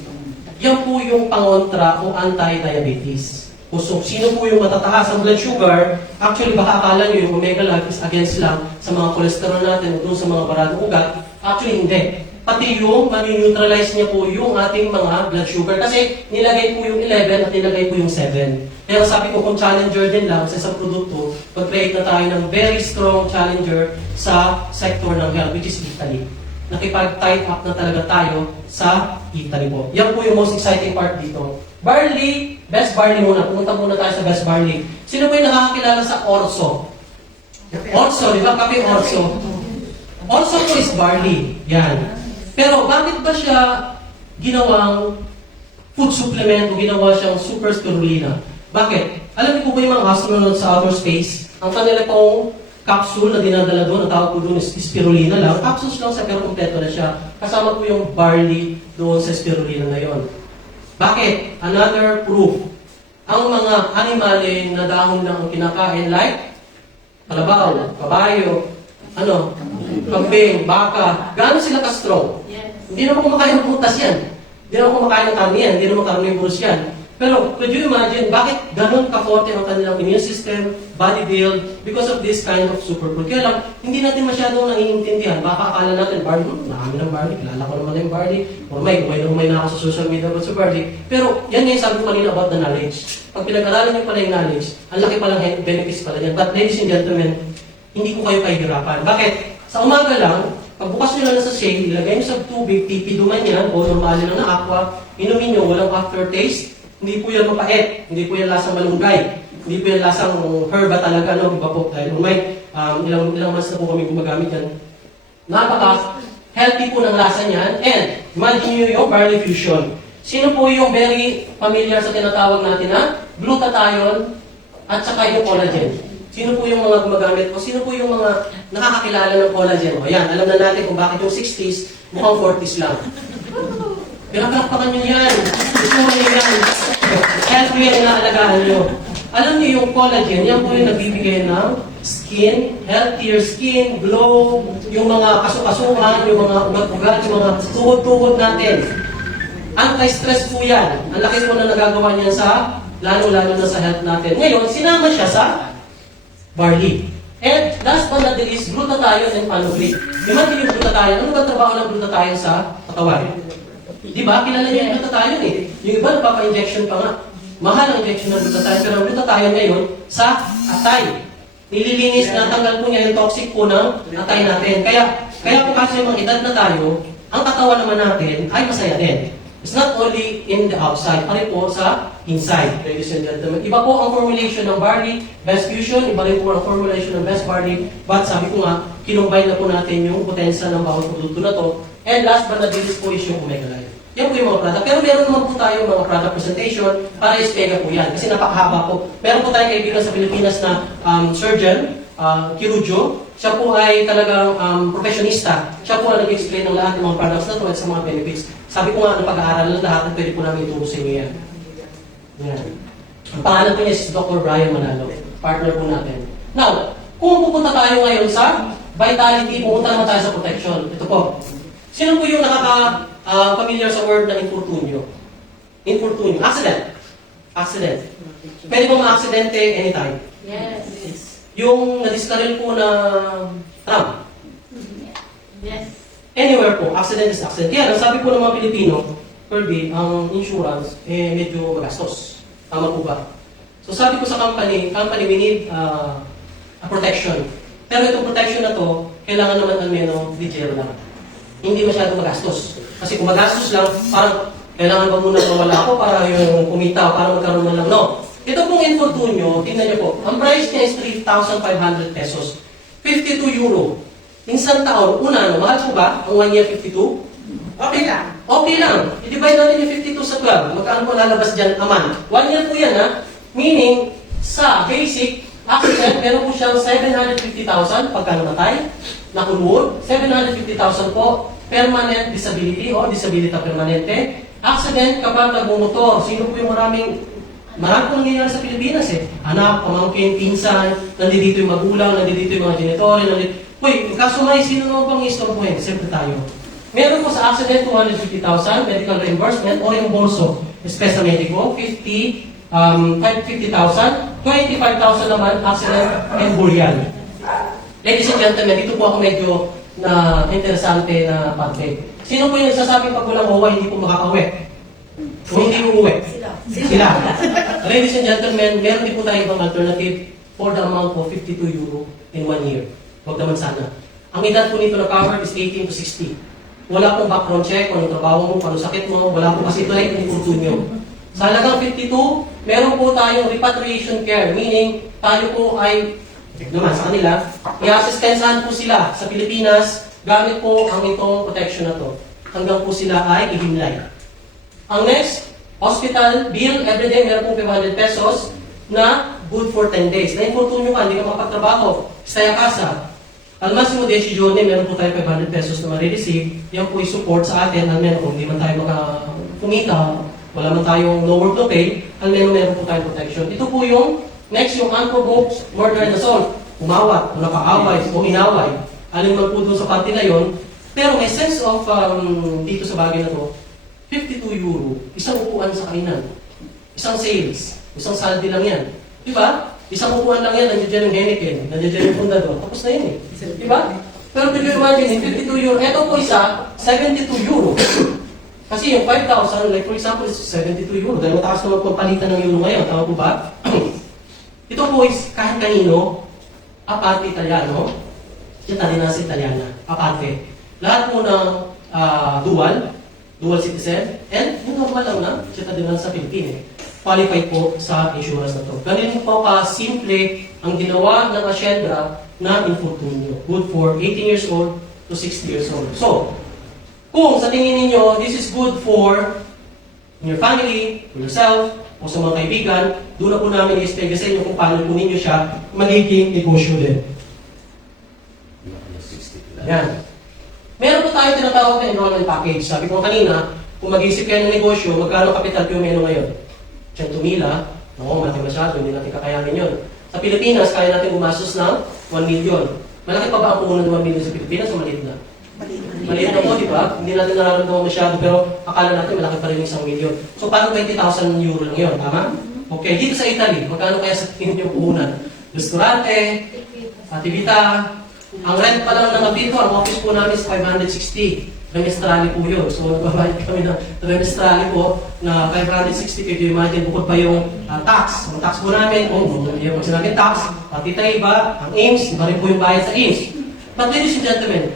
yan po yung pangontra o anti-diabetes. So, sino po yung matataas ang blood sugar? Actually, baka akala nyo yung Omega Life is against lang sa mga cholesterol natin o sa mga baradong ugat. Actually, hindi. Pati yung mani-neutralize niya po yung ating mga blood sugar. Kasi nilagay po yung 11 at nilagay po yung 7. Pero sabi ko, kung challenger din lang sa isang produkto, mag-create na tayo ng very strong challenger sa sector ng health, which is Italy. Nakipag-tight up na talaga tayo sa Italy po. Yan po yung most exciting part dito. Barley, best barley muna. Pumunta muna tayo sa best barley. Sino po yung nakakakilala sa Orso? Orso, di ba? Kape Orso. Orso po is barley. Yan. Pero bakit ba siya ginawang food supplement o ginawa siyang super spirulina? Bakit? Alam niyo po ba yung mga astronauts sa outer space? Ang kanila pong capsule na dinadala doon, ang tawag po doon is spirulina lang. Capsules lang sa pero kompleto na siya. Kasama po yung barley doon sa spirulina na yon. Bakit? Another proof. Ang mga animale na dahon lang ang kinakain like kalabaw, kabayo, kambing, baka, gaano sila ka-strong? Hindi naman kumakain ng putas yan. Hindi naman kumakain ng karne yan. Hindi naman carnivorous yan. Pero, could you imagine, bakit ganun ka-forte ang kanilang immune system, body build, because of this kind of superfood? Kaya lang, hindi natin masyadong naiintindihan. Baka akala natin, barley, marami ng barley, kilala ko naman na yung barley, or may na ako sa social media about sa barley. Pero, yan yung sabi ko kanina about the knowledge. Pag pinag-aralan niyo pala yung knowledge, ang laki palang benefits pala niyan. But ladies and gentlemen, hindi ko kayo kahihirapan. Bakit? Sa umaga lang, pagbukas nyo lang sa shade, ilagay nyo sa tubig, tipiduman yan, o normali lang na aqua, inumin nyo, walang aftertaste. Hindi po yan mapait, hindi po yan lasang malunggay, hindi po yan lasang herba talaga, iba po, dahil may ilang months na po kami gumagamit yan. Napaka-healthy po ng lasa niyan, and imagine nyo yung barley fusion. Sino po yung very familiar sa tinatawag natin na glutathione at saka yung collagen? Sino po yung mga gumagamit o sino po yung mga nakakakilala ng collagen? O yan, alam na natin kung bakit yung 60s mukhang 40s lang. Pinapalakpakan nyo yan. Gusto nyo yan. Health nyo yan na alagaan nyo. Alam nyo yung collagen, yan po yung nagbibigay ng skin, healthier skin, glow, yung mga kasukasuhan, yung mga ugat-ugat, yung mga tuhod-tuhod natin. Anti-stress po yan. Ang laki po na nagagawa niyan sa, lalo-lalo na sa health natin. Ngayon, sinama siya sa barley. And last but not the least, glutathione and panoply. Imagine yung glutathione. Ano ba trabaho ng glutathione sa katawan? Di ba? Kilala niyo yung glutathione eh. Yung iba nagpapa-injection pa nga. Mahal ang injection ng glutathione. Pero ang glutathione ngayon sa atay. Nililinis na tanggal po niya yung toxic po ng atay natin. Kaya po kasi yung mga edad na tayo, ang katawan naman natin ay masaya din. It's not only in the outside, pari po sa inside, ladies and gentlemen. Iba po ang formulation ng barley, best fusion, iba rin po ang formulation ng best barley, but sabi ko nga, kinumbine na po natin yung potensya ng bawat produkto na to. And last but not least po is yung Omega Life. Yan po yung mga product. Pero meron naman po tayo mga product presentation para ispega po yan. Kasi napakahaba po. Meron po tayong kaibigan sa Pilipinas na surgeon, Kirujo. Siya po ay talagang professionista. Siya po ang nag-explain ng lahat ng mga products na to at sa mga benefits. Sabi ko nga, ng pag-aaral lahat at pwede po namin ituro sa inyo yan. Yan. Ang pangalan po niya si Dr. Brian Manalo. Partner po natin. Now, kung pupunta tayo ngayon sa Vitality, pupunta naman tayo sa protection. Ito po. Sino po yung familiar sa word na infortunio? Infortunio. Accident. Accident. Pwede ba ma-aksidente anytime? Yes. Yung nadiskaril po na tram. Yes. Anywhere po, accident is accident. Kaya, ang sabi po ng mga Pilipino, Kirby, ang insurance, medyo magastos. Tama po ba? So sabi ko sa company, we need a protection. Pero itong protection na to, kailangan naman al menos legit lang. Hindi masyado magastos. Kasi kung magastos lang, parang kailangan ba muna mawala ako para yung kumita, para magkaroon man lang, no? Ito pong infortunio, tingnan niyo po, ang price niya is 3,500 pesos. 52 euro. Minsan taon, una, no, mahal po ba? Ang 1 year 52? Okay lang. Okay lang. I-divide natin yung 52 sa 12. Magkano po lalabas dyan a month? 1 year po yan, ha? Meaning, sa basic accident, meron po siyang 750,000 pagka namatay, nakulod. 750,000 po, permanent disability o disability permanente. Accident kapag nagmumotor. Sino po yung marami pong nangyayari sa Pilipinas eh. Anak, pamangkin, pinsan, nandito yung magulang, nandito yung mga genitori, Uy, kaso may sino naman pang istorbohin? Siyempre tayo. Meron po sa accident 250,000, medical reimbursement o reimburso. Special medico, 50,000, 25,000 naman accident and burial. Ladies and gentlemen, dito po ako medyo na interesante na parte. Sino po yung nagsasabing pag walang OWA, hindi po makakauwi? O hindi uuwi? Sila. Ladies and gentlemen, meron din po tayo ibang alternative for the amount of 52 euro in 1 year. Huwag naman sana. Ang edad po nito na covered is 18 to 60. Wala pong background check, kung anong trabaho mo, kung anong sakit mo, wala po kasi ito ay infortunio. Sa halagang 52, meron po tayong repatriation care, meaning tayo po ay, naman sa kanila, i-assistensahan po sila sa Pilipinas gamit po ang itong protection na to. Hanggang po sila ay ihimlay. Ang next, hospital bill, everyday meron pong 500 pesos na good for 10 days. Na infortunio ka, hindi ka mapagtrabaho, stay a casa. Al massimo 10 giorni, meron po tayo 500 pesos na ma-receive. Yan po i-support sa atin. Al menos kung hindi man tayo kumita, wala man tayong no work to pay, al menos meron po tayong protection. Ito po yung next, yung unprovoked murder and assault. Umawat, o nakaaway, o inaway. Alin man po doon sa party na yon. Pero may sense of, dito sa bagay na to, 52 euro, isang upuan sa kainan. Isang sales, isang saldi lang yan. Diba? Isang upuan lang yan, nandiyan dyan yung Henneken, nandiyan dyan yung Fundador, tapos na yun eh. Diba? Pero could you imagine, 52 euro, eto po isa, 72 euro. Kasi yung 5,000, like for example, is 72 euro. Dahil mataas naman pong palitan ng euro ngayon, tama po ba? Ito po is kahit kanino, aparte Italiano, cittadinanza Italiana, aparte. Lahat po ng dual citizen, and yung normal lang na, cittadinanza Pilipino. Qualified po sa insurance na to. Ganun po ka-simple ang ginawa ng Hacienda na infortunio. Good for 18 years old to 60 years old. So, kung sa tingin ninyo, this is good for your family, for yourself, o sa mga kaibigan, doon na po namin i-explain sa inyo kung paano po ninyo siya magiging negosyo din. Yan. Meron po tayo tinatawag na enrollment package. Sabi ko kanina, kung mag-isip kayo ng negosyo, magkano kapital po yung meno ngayon? 100 mila, mati masyado, hindi natin kakayanin yun. Sa Pilipinas, kaya natin gumastos ng 1 million. Malaki pa ba ang puhunan ng 1 million sa Pilipinas o maliit na? Maliit na po, di ba? Hindi natin nararamdaman masyado, pero akala natin malaki pa rin yung 1 million. So, paano 20,000 euro lang yun, tama? Okay, dito sa Italy, magkano kaya sa tingin yung puhunan? Restaurante, activita, ang rent pa lang ng dito, ang office po namin is 560. Trimestrally po yun. So, nagbabayad kami ng trimestrally po na 560. If you imagine, bukod pa yung tax. Ang tax po namin, yung sinabi tax, pati tayo iba, ang AIMS, iba rin po yung bayad sa AIMS. But ladies and gentlemen,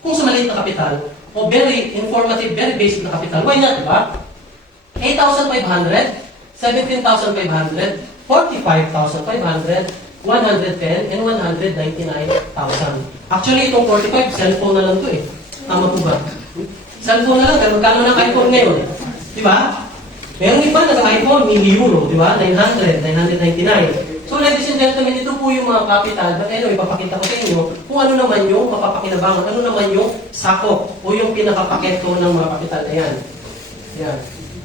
kung sa maliit na kapital, o very informative, very basic na kapital, why not, diba? 8,500, 17,500, 45,500, 110, and 199,000. Actually, itong 45, cellphone na lang to eh. Tama po ba? Cellphone na lang, pero magkano ng iPhone ngayon? Di ba? Meron iba nag-iPhone, €1,000, di ba? 900, 999. So, ladies and gentlemen, ito po yung mga capital. But anyway, ipapakita ko sa inyo kung ano naman yung mapapakinabangan, ano naman yung sakop o yung pinakapaketo ng mga capital na yan. Yan.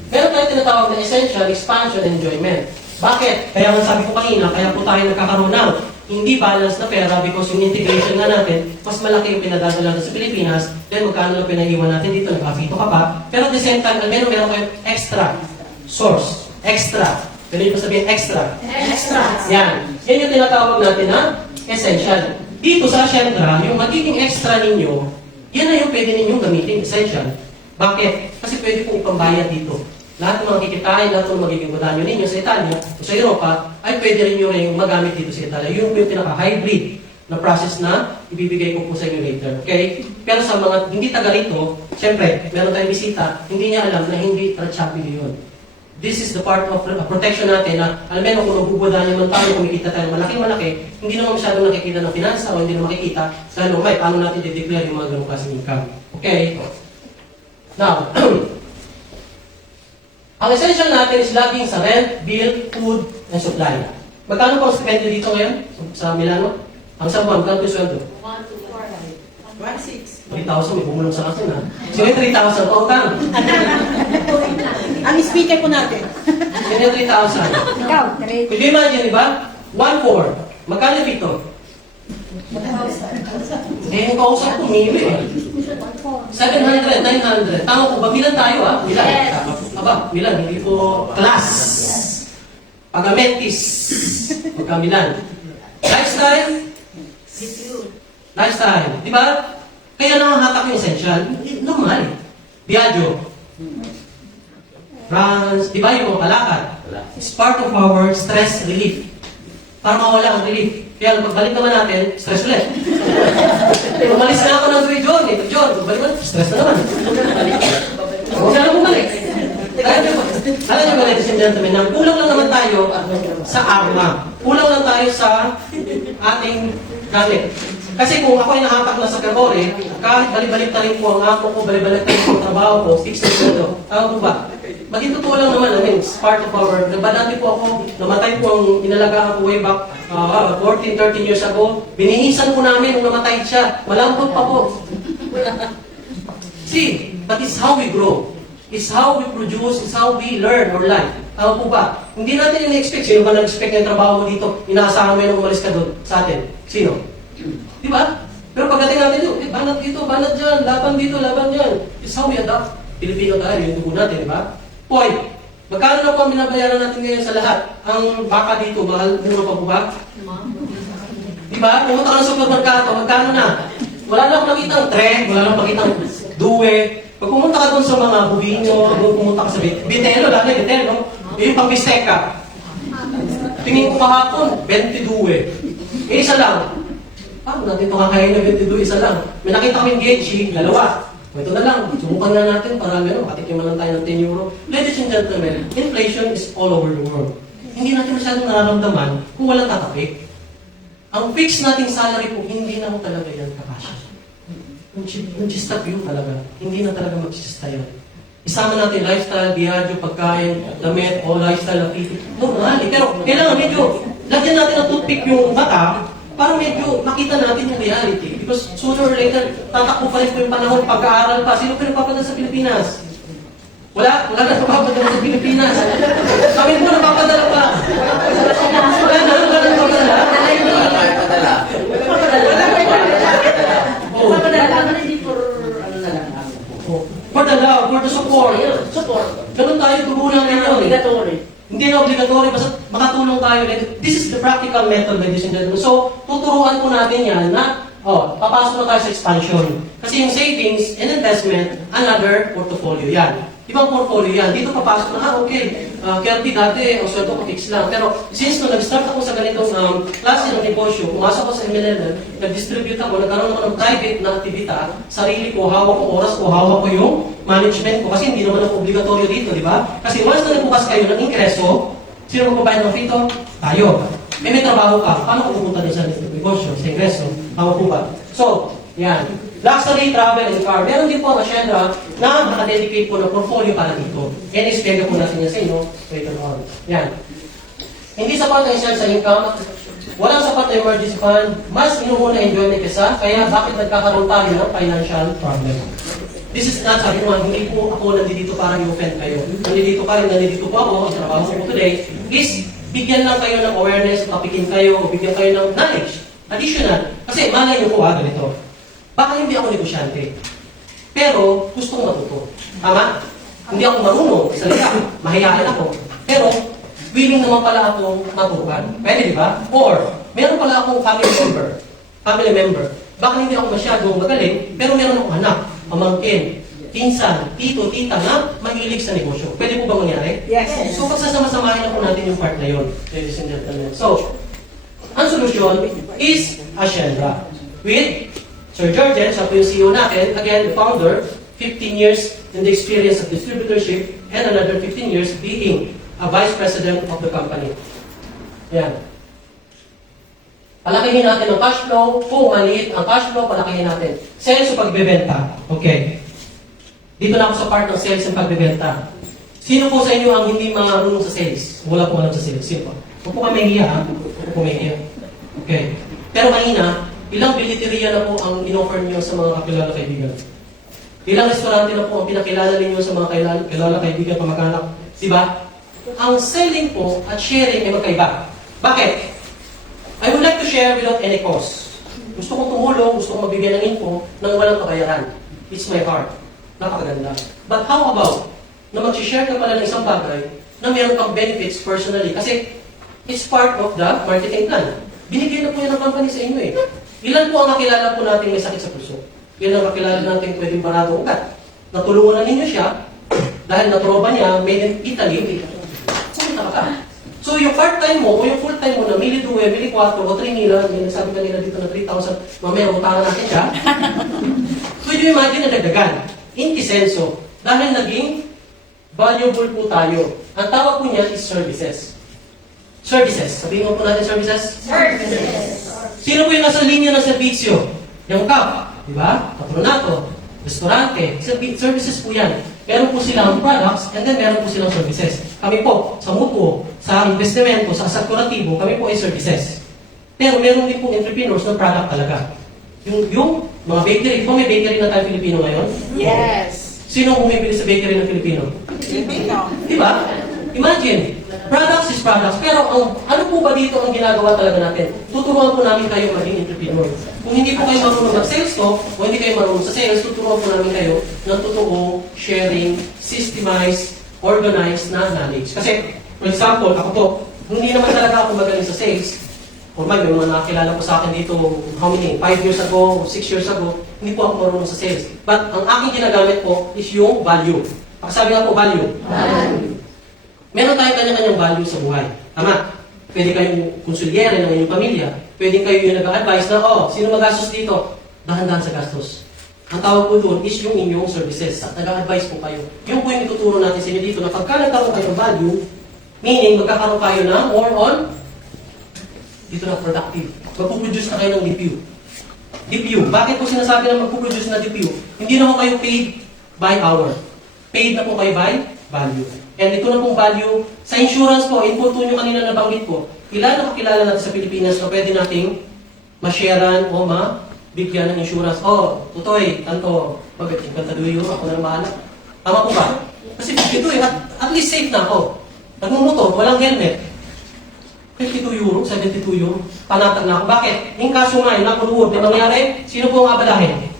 Meron tayo tinatawag na essential, expansion, and enjoyment. Bakit? Kaya nga sabi ko kanina, kaya po tayo nagkakaroon ng hindi balance na pera because yung integration na natin, mas malaki yung pinadadala natin sa Pilipinas, then magkano lang pinaiwan natin dito, nag-afito ka pa. Pero at the same time, meron kayong extra source. Extra. Pwede nyo sabihin extra. Extra. Yan. Yan yung tinatawag natin na essential. Dito sa Hacienda, yung magiging extra ninyo, yan na yung pwede ninyong gamitin, essential. Bakit? Kasi pwede pong ipambayad dito. Lahat ng mga kikitain, lahat ng magiging badanyo ninyo sa Italia o sa Europa, ay pwede rin nyo rin magamit dito sa Italia. Yun po yung pinaka-hybrid na process na ibibigay ko po sa inyo later. Okay? Pero sa mga hindi taga rito, syempre, meron tayong bisita, hindi niya alam na hindi traceable yun. This is the part of protection natin na, alam mo, kung magbubudanya man tayo, kumikita tayo malaki, hindi naman masyadong nakikita ng finansa o hindi naman makikita sa ano, may, paano natin i-declare yung mga ganong klaseng income. Okay? Now, ang essential natin is laging sa rent, bill, food, and supply. Magkano po ang stipend dito ngayon sa Milano? Ang sa buwan, magkano po yung sweldo? 1.6. 3,000, may bumulong sa akin ha. So yung 3,000, pautang. Ang speaker po natin. Yun yung 3,000. Ikaw, Trey. Could you imagine, di ba? 1,400. Magkano dito? Eh, yung kausap ko, mili eh. 700, 900. Tama po ba? Bilan tayo ah. Bilan. Aba, bilan. Hindi po class. Pagamentis. Magkamilan. Lifestyle. Lifestyle. Di ba? Kaya nangahatak yung essential. Normal. Biagyo. France. Di ba yung mga kalakad? It's part of our stress relief. Para mawala ang relief. Kaya pagbalik naman natin, stress ulit. Umalis na ako ng 3 John. John, pagbalik naman, stress na naman. Huwag na lang bumalik. Alam niyo ba, ladies and gentlemen, na kulang lang naman tayo sa arma. Kulang lang tayo sa ating gamit. Kasi kung ako ay nahatak na sa Gregore, kahit balik-balik na rin po ang ako ko, balik-balik na rin po ang trabaho ko, 6 na ito. Tama po ba? Maging totoo lang naman, I mean, it's part of our, dati po ako, namatay po ang inalagaan ko way back 14, 13 years ago. Binihisan po namin nung namatay siya. Malambot pa po. See, that is how we grow. It's how we produce, it's how we learn our life. Tama po ba? Hindi natin in-expect. Sino ba nag-expect ng trabaho mo dito? Inaasahan mo yun umalis ka doon sa atin. Sino? Di ba? Pero pagdating natin dito, banat dito, banat dyan, laban dito, laban dyan. It's how we adapt. Pilipino tayo, yung dugo natin, di ba? Point. Magkano na po ang binabayaran natin ngayon sa lahat? Ang baka dito, mahal, mura pa po ba? Di ba? Pumunta ka ng supermerkado, magkano na? Wala na akong nakitang tren, wala na akong nakitang duwe. Pag pumunta ka doon sa mga bubino, pumunta ka sa bitelo, lalo na bitelo, yung pang-bisteka. Tingin ko kahapon, 22. Eh, isa lang. Paano natin ito kakain na 22, isa lang? May nakita kami Gechi, dalawa. Ito na lang, subukan na natin para meron, patikiman lang tayo ng 10 euro. Ladies and gentlemen, inflation is all over the world. Hindi natin masyadong nararamdaman kung walang tatapik. Ang fixed nating salary po, hindi na mo talaga yan kakasya. Mag-chista view talaga. Hindi na talaga mag-chista yan. Isama natin lifestyle, biyadyo, pagkain, damit, o lifestyle activity. Normal. Pero kailangan medyo, lagyan natin ng toothpick yung mata, para medyo makita natin yung reality. Because sooner or later, tatakbo pa rin po yung panahon, pag-aaral pa. Sino pinagpapadala sa Pilipinas? Wala na napapadala sa Pilipinas. Kami po napapadala pa. Wala na napapadala. For the love, for the support. Ganun tayo, tubunan natin yun. Hindi na obligatory, basta makatulong tayo. This is the practical method, ladies and gentlemen. So, tuturuan po natin yan na, papasok na tayo sa expansion. Kasi yung savings and investment, another portfolio yan. Ibang portfolio yan. Dito papasok na, okay, Kerti dati, ang sweldo ko fix lang. Pero since nung nag-start ako sa ganitong klase ng negosyo, pumasok ako sa MLM, nag-distribute ako, nagkaroon ako ng private na aktivita, sarili ko, hawak ko oras ko, hawak ko yung management ko. Kasi hindi naman ako obligatoryo dito, di ba? Kasi once na nagbukas kayo ng ingreso, sino magbabayad ng fito? Tayo. May trabaho ka, paano ko pupunta din sa negosyo, sa ingreso? Tama po ba? So, yan. Luxury, travel, and car. Meron din po ang asyenda na nakadedicate po ng portfolio para dito. Yan is pega po natin yan sa inyo. Later on. Yan. Hindi sapat na isa sa income. Walang sapat na emergency fund. Mas inuuna enjoyment kesa. Kaya bakit nagkakaroon tayo ng financial problem? This is not sabi naman, hindi po ako nandito para i-offend kayo. Nandito po ako, ang trabaho ko po today, is bigyan lang kayo ng awareness, tapikin kayo, o bigyan kayo ng knowledge. Additional. Kasi malay niyo po ganito. Baka hindi ako negosyante. Pero gusto kong matuto. Tama? Hindi ako marunong. Salita. Mahihayin ako. Pero willing naman pala akong maturuan. Pwede, di ba? Or, meron pala akong family member Baka hindi ako masyadong magaling, pero meron akong anak, pamangkin, pinsan, tito, tita na mahilig sa negosyo. Pwede po ba mangyari? Yes. So, pagsasama-samahin na po natin yung part na yun, ladies and gentlemen. So, ang solusyon is Ascendra. With Sir George, siya po yung CEO natin, again, the founder, 15 years in the experience of distributorship, and another 15 years being a vice president of the company. Yan. Palakihin natin ang cash flow. Kung maliit ang cash flow, palakihin natin. Sales o pagbebenta. Okay. Dito na ako sa part ng sales and pagbebenta. Sino po sa inyo ang hindi marunong sa sales? Wala po alam sa sales. Sino po? Huwag po kayo mahihiya, ha? Huwag po mahihiya. Okay. Pero kanina, ilang biliteria na po ang in-offer niyo sa mga kakilala kaibigan? Ilang restaurante na po ang pinakilala ninyo sa mga kilala kaibigan, pamag-anak? Diba? Ang selling po at sharing ay magkaiba. Bakit? I would like to share without any cost. Gusto kong tumulong, gusto kong magbigay ng info nang walang kabayaran. It's my heart. Napakaganda. But how about na mag-share ka pala ng isang bagay na meron kang benefits personally? Kasi it's part of the marketing plan. Binigay na po yan ng company sa inyo eh. Ilan po ang nakilala po natin may sakit sa puso? Ilan ang nakilala natin pwedeng barado ugat? Natulungan na ninyo siya dahil natroba niya, made in Italy. Kumita ka. So yung part-time mo o yung full-time mo na mili 2, mili 4 o 3 nila, yung nagsabi kanila dito na 3,000, mamaya utangan natin siya. So you imagine na dagdagan. Intisenso. Dahil naging valuable po tayo. Ang tawag po niya is services. Services. Sabihin mo po natin services? Services. Sino po yung nasa linya ng serbisyo? Yung CAP, di ba? Patronato, restaurante, services po yan. Meron po silang products and then meron po silang services. Kami po, sa mutuo, sa investimento, sa asekuratibo, kami po ay services. Pero meron din po entrepreneurs na product talaga. Yung mga bakery, di ba may bakery na tayo Filipino ngayon? Yes. Sino bumibili sa bakery ng Filipino? Filipino. Di ba? Imagine, products is products. Pero ano po ba dito ang ginagawa talaga natin? Tuturuan po namin kayo maging entrepreneur. Kung hindi po kayo marunong mag-sales to, o hindi kayo marunong sa sales, tuturuan po namin kayo ng totoong sharing, systemized, organized na knowledge. Kasi, for example, ako po, hindi naman talaga ako magaling sa sales. Or may mga nakakilala ko sa akin dito, how many? 5 years ago, 6 years ago, hindi po ako marunong sa sales. But ang aking ginagamit po is yung value. Pakisabi nga po, value. Meron tayong kanya-kanyang value sa buhay. Tama? Pwede kayong konsulyere ng inyong pamilya. Pwede kayo yung nag-advise na, sino magastos dito? Dahan-dahan sa gastos. Ang tawag po doon is yung inyong services. At nag-advise po kayo. Yung po yung ituturo natin sa inyo dito na pagka nagkaroon kayo ng value, meaning magkakaroon kayo na more on dito na productive. Magpuproduce na kayo ng DPU. DPU. Bakit po sinasabi na magpuproduce na DPU? Hindi na po kayo paid by hour. Paid na po kayo by value. And ito na pong value. Sa insurance po, input nyo kanina nabanggit ko, ilan na kakilala natin sa Pilipinas na pwede nating ma-sharean o mabigyan ng insurance. Tutoy, tanto, magkataduyo, ako na bahala. Tama po ba? Kasi 52 at least safe na ako. Nagmumotor, walang helmet. 52 euro, 72 euro, panatag na ako. Bakit? Yung kaso nga, yung nakuruod, may mangyari, sino po ang abalahin?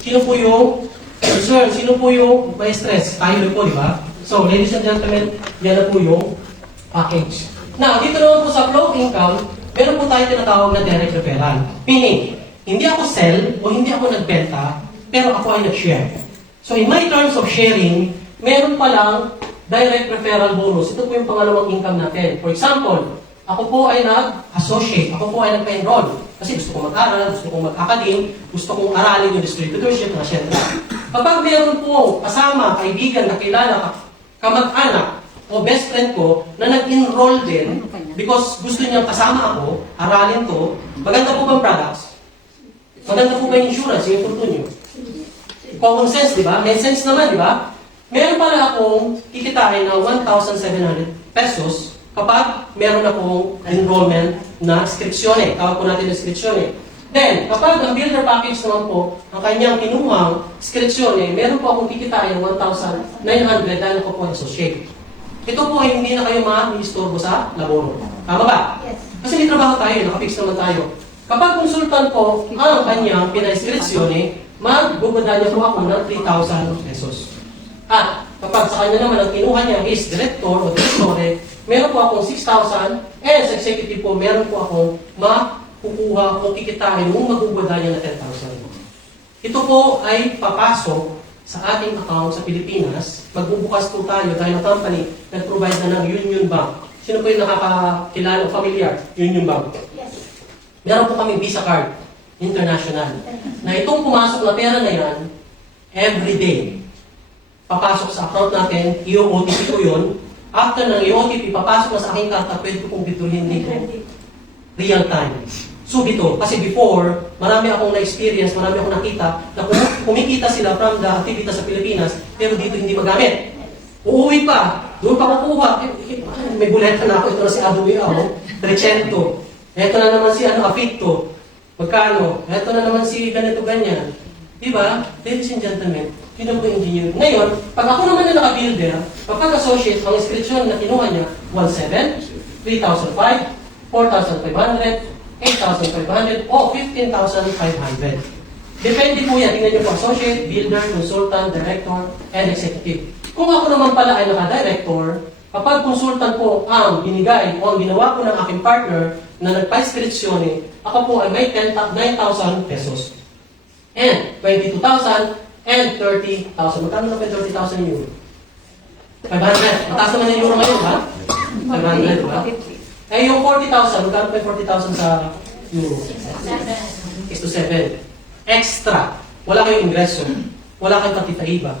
Sino po yung concern? Sino po yung may stress? Tayo rin po, di ba? So, ladies and gentlemen, yan na po yung package. Now, dito naman po sa flow income, meron po tayo tinatawag na direct referral. Meaning, hindi ako sell o hindi ako nagbenta, pero ako ay nag-share. So, in my terms of sharing, meron palang direct referral bonus. Ito po yung pangalawang income natin. For example, ako po ay nag-associate, ako po ay nagpa-enroll. Kasi gusto kong mag-aral, gusto kong mag-academe, gusto kong aralin yung distributorship, etc. Kapag meron po kasama, kaibigan, kakilala, kamag-anak, o best friend ko na nag-enroll din because gusto niyang kasama ako, aralin to, maganda po bang products? Maganda po ba yung insurance, yung fortune nyo? Common sense, di ba? May sense naman, di ba? Meron pala akong kikitain na 1,700 pesos kapag meron akong enrollment na inscripsyone. Tawag po natin inscripsyone. Then, kapag ang builder package naman po, ang kanyang kinuhang inscripsyone, meron po akong kikitain ng 1,900 dahil ako po associate. Ito po ay hindi na kayo ma-istorbo sa laboro. Tama ba? Yes. Kasi may trabaho tayo, nakapix naman tayo. Kapag konsultan po ang kanyang pina-inscripsyone, magbubada niya po ako ng 3,000 pesos. At kapag sa kanya naman ang kinuha niya is director o directore, meron po akong 6,000 and sa executive po, meron po akong kukuha o kikitain kung magugwada niya na 10,000. Ito po ay papasok sa ating account sa Pilipinas. Magbubukas po tayo dahil ang company nag-provide na ng Union Bank. Sino po yung nakakakilala o familiar? Union Bank. Meron po kami Visa Card International. Na itong pumasok na pera na yan, every day, papasok sa account natin, i-OTP ko yun. After ng i-OTP, papasok na sa aking karta, pwede ko kong bitulhin dito. Real time. Subito. Kasi before, marami akong na-experience, marami akong nakita na kumikita sila from the activity sa Pilipinas, pero dito hindi magamit. Uuwi pa. Doon pa kukuha. May buleta na ako. Ito na si Adobe ako. 300. Ito na naman si Afito. Magkano? Ito na naman si ganito ganyan. Diba? Ladies and gentlemen, yun ang po engineer. Ngayon, pag ako naman na naka-builder, kapag associate, ang inscription na kinuha niya, 1,700, 3,500, 4,500, 8,500 o 15,500. Depende po yan. Tingnan niyo po, associate, builder, consultant, director, and executive. Kung ako naman pala ay naka-director, kapag consultant po ang binigay o ang ginawa ko ng aking partner na nagpa-inscription, ako po ay may 9,000 pesos. And 22,000 and 30,000. Magkano na po yung 30,000 euro? 500. Mataas naman yung euro ngayon, ha? 500, ba? Eh, yung 40,000, magkano pa yung 40,000 sa euro? 6 to 7. Extra. Wala kayong ingreso. Wala kayong katitaiba.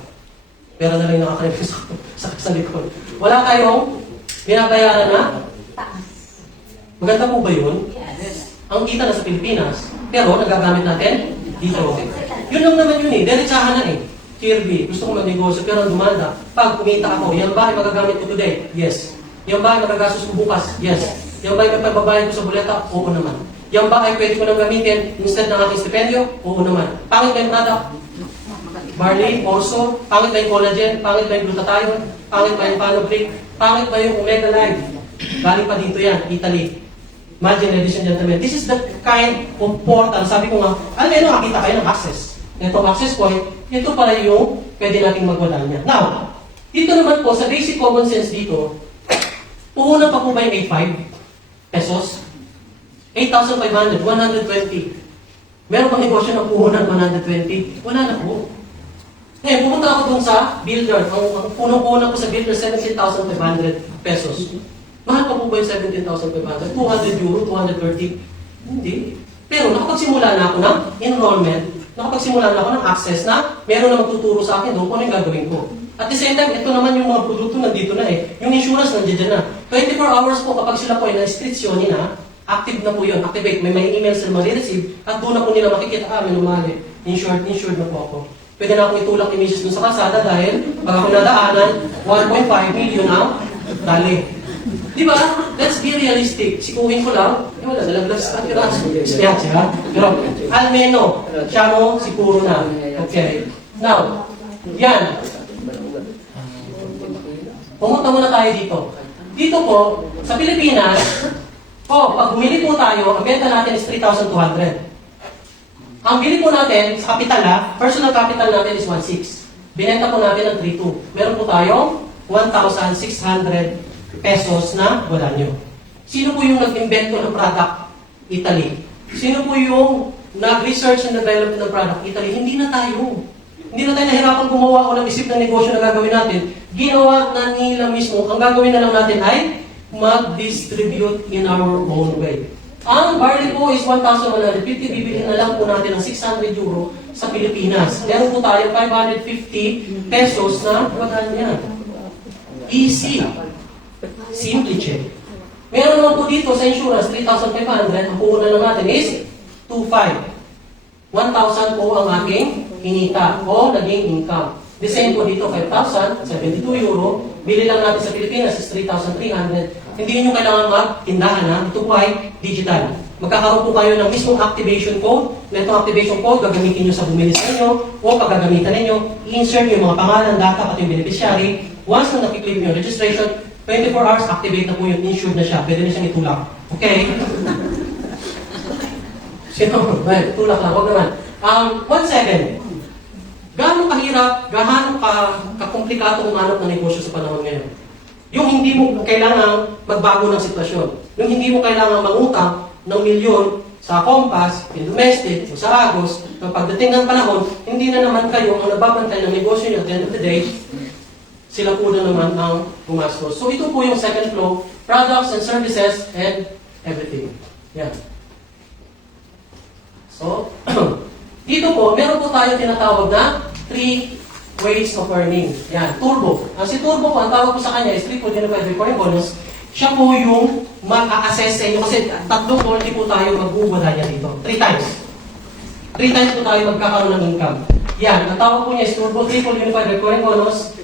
Pero na lang nakakalimutan sa likod. Wala kayong binabayaran na? Maganda po ba yun? Ang kita na sa Pilipinas, pero nagagamit natin dito. Yun lang naman yun eh. Diretsahan na eh. Kirby, gusto ko mag-negosyo, pero ang dumanda. Pag kumita ako, yan ba ay magagamit ko today? Yes. Yan ba ay magagastos ko bukas? Yes. Yan ba ay may pagbabayad ko sa buleta? Oo naman. Yan ba ay pwede ko nang gamitin instead ng aking stipendio? Oo naman. Pangit ba yung product? Barley, also. Pangit ba yung collagen? Pangit ba yung glutathione? Pangit ba yung panoptic? Pangit ba yung omega live? Galing pa dito yan, Italy. Imagine, ladies and gentlemen, this is the kind of portal. Sabi ko nga, nakakita kayo ng access. Itong access point, ito pala yung pwede nating magwala niya. Now, dito naman po, sa basic common sense dito, puhunan pa po ba yung 8,500 pesos? 8,500, 120. Meron pang negosyo ng puhunan 120? Wala na po. Eh, pumunta ako dun sa builder. Ang punong-punan ko sa builder, 17,500 pesos. Mahal pa po ba yung 17,500? 200 euro, 230? Hindi. Pero nakapagsimula na ako ng enrollment, nakapagsimula na ako ng access na meron na magtuturo sa akin doon kung ano yung gagawin ko. At the same time, ito naman yung mga produkto nandito na eh. Yung insurance nandiyan na. 24 hours po kapag sila po ay na-restrictionin na, active na po yun. Activate. May email sila ma-receive at doon na po nila makikita, may lumali. Insured na po ako. Pwede na akong itulak ni Mrs. dun sa kalsada dahil pag ako nadaanan, 1.5 million ang dali. Di ba? Let's be realistic. Sikuhin ko lang, wala, dalaglas at iras. Siya. Pero, almeno, siya mo, siguro na. Okay. Now, yan. Pumunta muna tayo dito. Dito po, sa Pilipinas, pag bumili po tayo, ang benta natin is 3,200. Ang bili po natin sa capital, personal capital natin is 1,600. Binenta po natin ng 3,200. Meron po tayong 1,600 pesos na wala nyo. Sino po yung nag-invento ng product? Italy. Sino po yung nag-research and develop ng product? Italy. Hindi na tayo. Hindi na tayo nahirapan gumawa o nag-isip ng negosyo na gagawin natin. Ginawa na nila mismo. Ang gagawin na lang natin ay mag-distribute in our own way. Ang barley po is 1,150. Bibili na lang po natin ng 600 euro sa Pilipinas. Meron po tayo 550 pesos na wala niya. Easy. Simple check. Meron naman po dito sa insurance, 3,500. Ang puhunan lang natin is 2,500. 1,000 po ang aking kinita o naging income. The same po dito, 5,000, 72 euro. Bili lang natin sa Pilipinas is 3,300. Hindi nyo kailangan magtindahan na. Ito po ay digital. Magkakaroon po kayo ng mismong activation code. Na itong activation code, gagamitin nyo sa bumili sa inyo o paggagamitan ninyo. I-insert yung mga pangalan, data, at yung beneficiary. Once na nakiklik nyo registration, 24 hours, activate na po yun. Insured na siya. Pwede na siyang itulak. Okay? Sino? Well, tulak lang. Huwag naman. 1,700. Gaano kahirap, gaano kakomplikado umanap ng negosyo sa panahon ngayon? Yung hindi mo kailangan magbago ng sitwasyon. Yung hindi mo kailangan mangutang ng milyon sa Compass, in domestic, o sa Agos, na pagdating ng panahon, hindi na naman kayo ang nababantay ng negosyo nyo at the end of the day, sila po na naman ang gumastos. So ito po yung second flow, products and services and everything. Yan. So, dito po, meron po tayo tinatawag na 3 ways of earning. Yan, turbo. Ang si turbo po, ang tawag po sa kanya is 3 unified recurring bonus. Siya po yung mag-a-assess sa inyo kasi tatlong quality po tayo mag-uubadanya dito. 3 times. 3 times po tayo magkakaroon ng income. Yan, ang tawag po niya is turbo, 3 unified recurring bonus.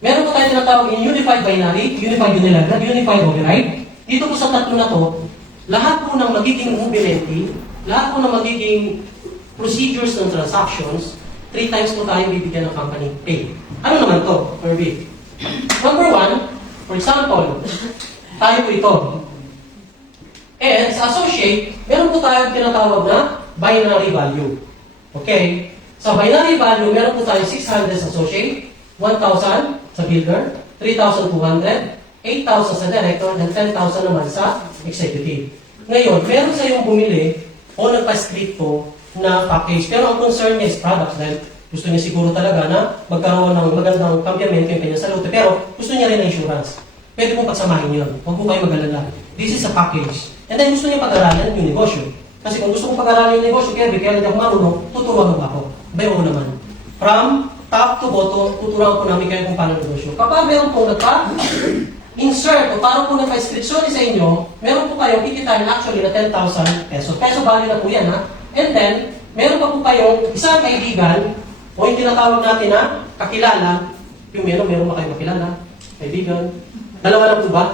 Meron po tayo tinatawag yung unified binary, unified unilateral, unified override. Dito po sa tatlo na to, lahat po ng magiging mobility, lahat po ng magiging procedures ng transactions, 3 times po tayo bibigyan ng company pay. Ano naman to, or B? Number 1, for example, tayo po ito. And sa associate, meron po tayo tinatawag na binary value. Okay? Sa binary value, meron po tayo 600 sa associate, 1,000 sa builder, 3,200, 8,000 sa director, and 10,000 naman sa executive. Ngayon, meron sa iyong bumili o nagpa-script po na package. Pero ang concern niya is products dahil gusto niya siguro talaga na magkaroon ng magandang kampiamento yung kanya sa lote. Pero gusto niya rin ng insurance. Pwede mong pagsamahin yun. Huwag po kayo mag-alala. This is a package. And then gusto niya pag-aralan yung negosyo. Kasi kung gusto kong pag-aralan yung negosyo, kaya hindi ako marunong, tuturuan mo ba ako? Bayo naman. From top to bottom, tuturuan po namin kayo kung paano negosyo. Kapag meron po insert o parang po nagpa-inscription sa inyo, meron po kayong kikitain actually na 10,000 pesos. Peso value na po yan, ha? And then, meron pa po kayong isang kaibigan o yung tinatawag natin na kakilala. Yung meron ba kayong kakilala? Kaibigan? Dalawa lang po ba?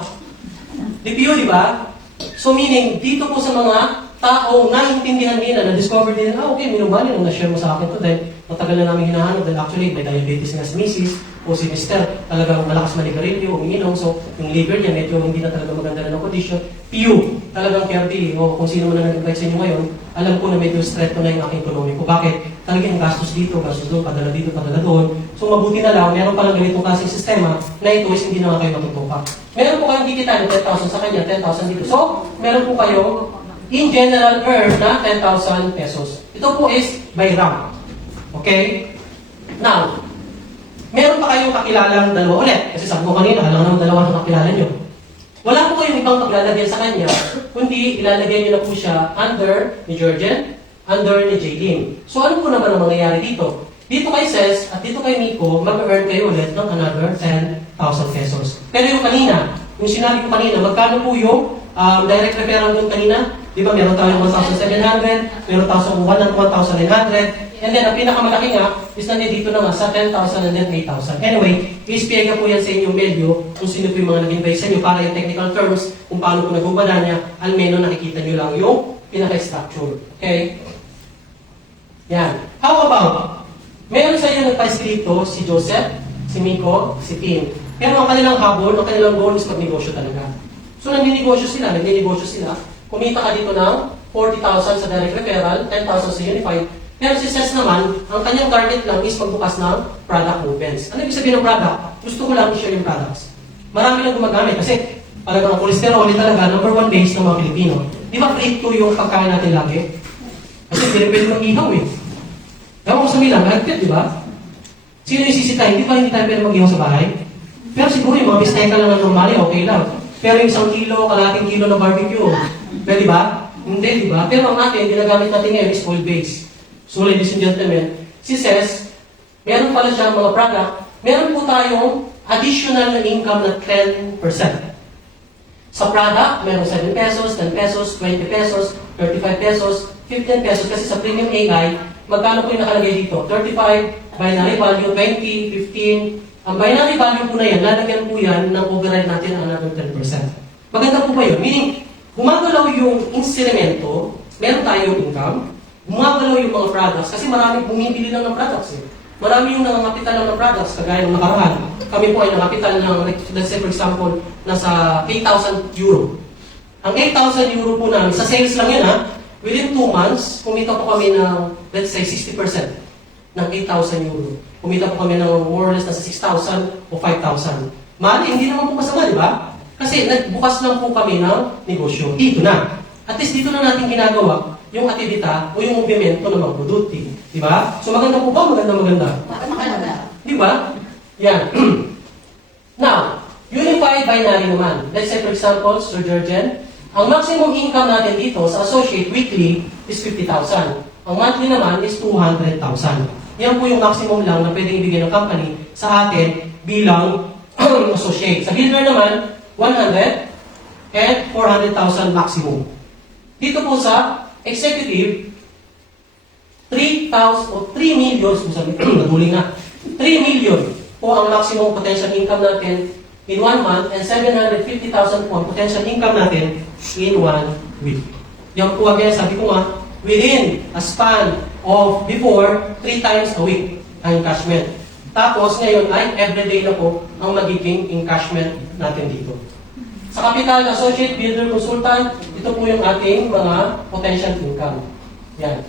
DPO, di ba? So meaning, dito po sa mga taong naintindihan nila, na-discover din nila, okay, minumali nung na-share mo sa akin to dahil matagal na namin hinahanap dahil actually may diabetes nga si Mrs. o si Mr. Talagang malakas manigarilyo, umiinom, so yung liver niya medyo hindi na talaga maganda na ng condition. PU, talagang cardi, o kung sino man na nag-invite sa inyo ngayon, alam ko na medyo stress na yung aking ekonomiko. Bakit? Talagang gastos dito, gastos doon, padala dito, padala doon. So mabuti na lang, meron palang ganitong klaseng sistema na ito is hindi na nga kayo matutupak. Meron po kayong kikita ng 10,000 sa kanya, 10,000 dito. So, meron po kayong in general earn na 10,000 pesos. Ito po is by round. Okay? Now, meron pa kayong kakilalang dalawa ulit. Kasi sabi ko kanina, alam naman dalawa ng kakilala nyo. Wala po kayong ibang paglalagyan sa kanya, kundi ilalagyan nyo na po siya under ni Georgian, under ni Jaylene. So ano po naman ang mangyayari dito? Dito kay Ses at dito kay Nico, mag-earn kayo ulit ng another 10,000 pesos. Pero yung kanina, yung sinabi ko kanina, magkano po yung direct referral doon kanina? Di ba meron tayong 1,700, meron tayong 1,900, and then ang pinakamalaki nga is nandito na nga sa 10,000 and then 8,000. Anyway, ispiyega po yan sa inyong medyo kung sino po yung mga nag-invite sa inyo para yung technical terms, kung paano po nag-ubada niya, almeno nakikita nyo lang yung pinaka-structure. Okay? Yan. How about, meron sa inyo nagpa-escrito si Joseph, si Miko, si Tim. Pero ang kanilang habol, ang kanilang goal is magnegosyo talaga. So nagninegosyo sila. Kumita ka dito ng 40,000 sa direct referral, 10,000 sa unified. Pero si Ses naman, ang kanyang target lang is magbukas ng product movements. Ano ibig sabihin ng product? Gusto ko lang i-share yung products. Marami lang gumagamit kasi talagang ang cholesterol talaga number 1 base ng mga Pilipino. Di ba free to yung pagkain natin lagi? Kasi pwede mag-ihaw eh. Ewan ko sa Milan, mahigpit, di ba? Sino yung sisitahin? Di ba hindi tayo pwede mag-ihaw sa bahay? Pero siguro yung mga mistake lang na normally, okay lang. Pero yung 1 kilo, kalating kilo na barbecue, pwede ba? Hindi, di ba? Pero ang atin, ginagamit natin ngayon is oil base. So, ladies and gentlemen, si Ses, meron pala siya mga product, meron po tayong additional na income na 10%. Sa product, meron 7 pesos, 10 pesos, 20 pesos, 35 pesos, 15 pesos. Kasi sa premium AI, magkano po yung nakalagay dito? 35, binary value, 20, 15. Ang binary value po na yan, lalagyan po yan ng override natin ng another 10%. Maganda po ba yun? Meaning, gumagalaw yung instrumento, meron tayong income, gumagalaw yung mga products, kasi maraming bumibili lang ng products eh. Marami yung nangangapital lang ng products, kagaya ng nakaraan. Kami po ay nangapital ng, let's say for example, nasa 8,000 euro. Ang 8,000 euro po namin, sa sales lang yan ha, within 2 months, kumita po kami ng, let's say, 60% ng 8,000 euro. Kumita po kami ng more or less nasa 6,000 o 5,000. Mali, hindi naman po masama, di ba? Kasi nagbukas lang po kami ng negosyo. Dito na. At least dito na natin ginagawa yung aktivita o yung movimento ng mga produkti. Di ba? So maganda po ba? Maganda. Di ba? Yan. Now, unified binary naman. Let's say for example, Sir Jurgen, ang maximum income natin dito sa associate weekly is 50,000. Ang monthly naman is 200,000. Yan po yung maximum lang na pwedeng ibigay ng company sa atin bilang associate. Sa builder naman, 100 and 400,000 maximum. Dito po sa executive, 3,000 o 3 million, naduling na, 3 million po ang maximum potential income natin in 1 month and 750,000 po ang potential income natin in 1 week. Yan po again, sabi ko nga, within a span of before 3 times a week ang encashment. Tapos ngayon ay everyday na po ang magiging encashment natin dito. Sa capital, associate, builder, consultant, ito po yung ating mga potential income. Yan.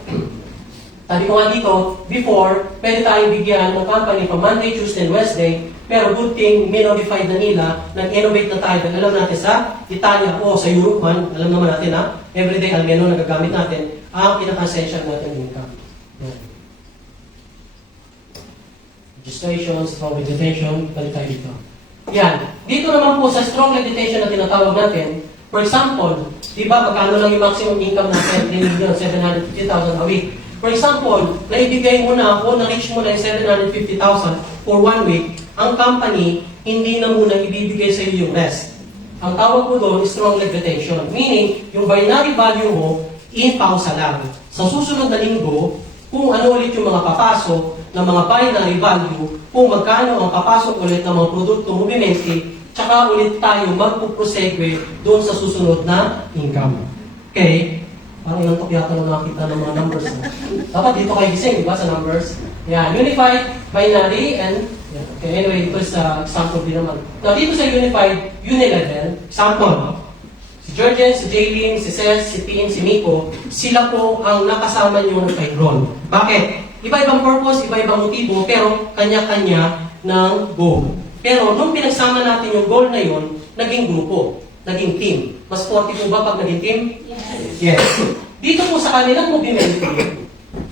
Sabi ko nga dito, before, pwede tayong bigyan ng company pa Monday, Tuesday, and Wednesday, pero good thing, minodified na nila, nag-innovate na tayo. Dahil alam natin sa Italia o sa Europe man, alam naman natin ha, everyday almeno na nagagamit natin, ang pinaka-essential natin income. Yan. Registration, strong reputation, balik tayo dito. Yan. Dito naman po sa strong reputation na tinatawag natin, for example, di ba, magkano lang yung maximum income natin, 3,750,000 a week. For example, naibigay mo na ako, na-reach mo na yung 750,000 for 1 week, ang company, hindi na muna ibibigay sa iyo yung rest. Ang tawag mo doon is strong leg retention. Meaning, yung binary value mo, in pausa lang. Sa susunod na linggo, kung ano ulit yung mga papasok ng mga binary value, kung magkano ang papasok ulit ng mga produkto movimenti, tsaka ulit tayo magpuprosegue doon sa susunod na income. Okay? Parang ilang yata na nakakita ng mga numbers. Dapat dito kayo gising, di ba, sa numbers? Yeah, unified, binary, and yeah. Okay, anyway, ito is example din naman. Now, dito sa unified, unilevel, example, si Georgian, si Jaylin, si Cez, si Tin, si Miko, sila po ang nakasama nyo ng payroll. Bakit? Iba-ibang purpose, iba-ibang motibo, pero kanya-kanya ng goal. Pero nung pinagsama natin yung goal na yun, naging grupo, naging team. Mas 40 po ba pag naging team? Yes. Dito po sa kanilang movimento,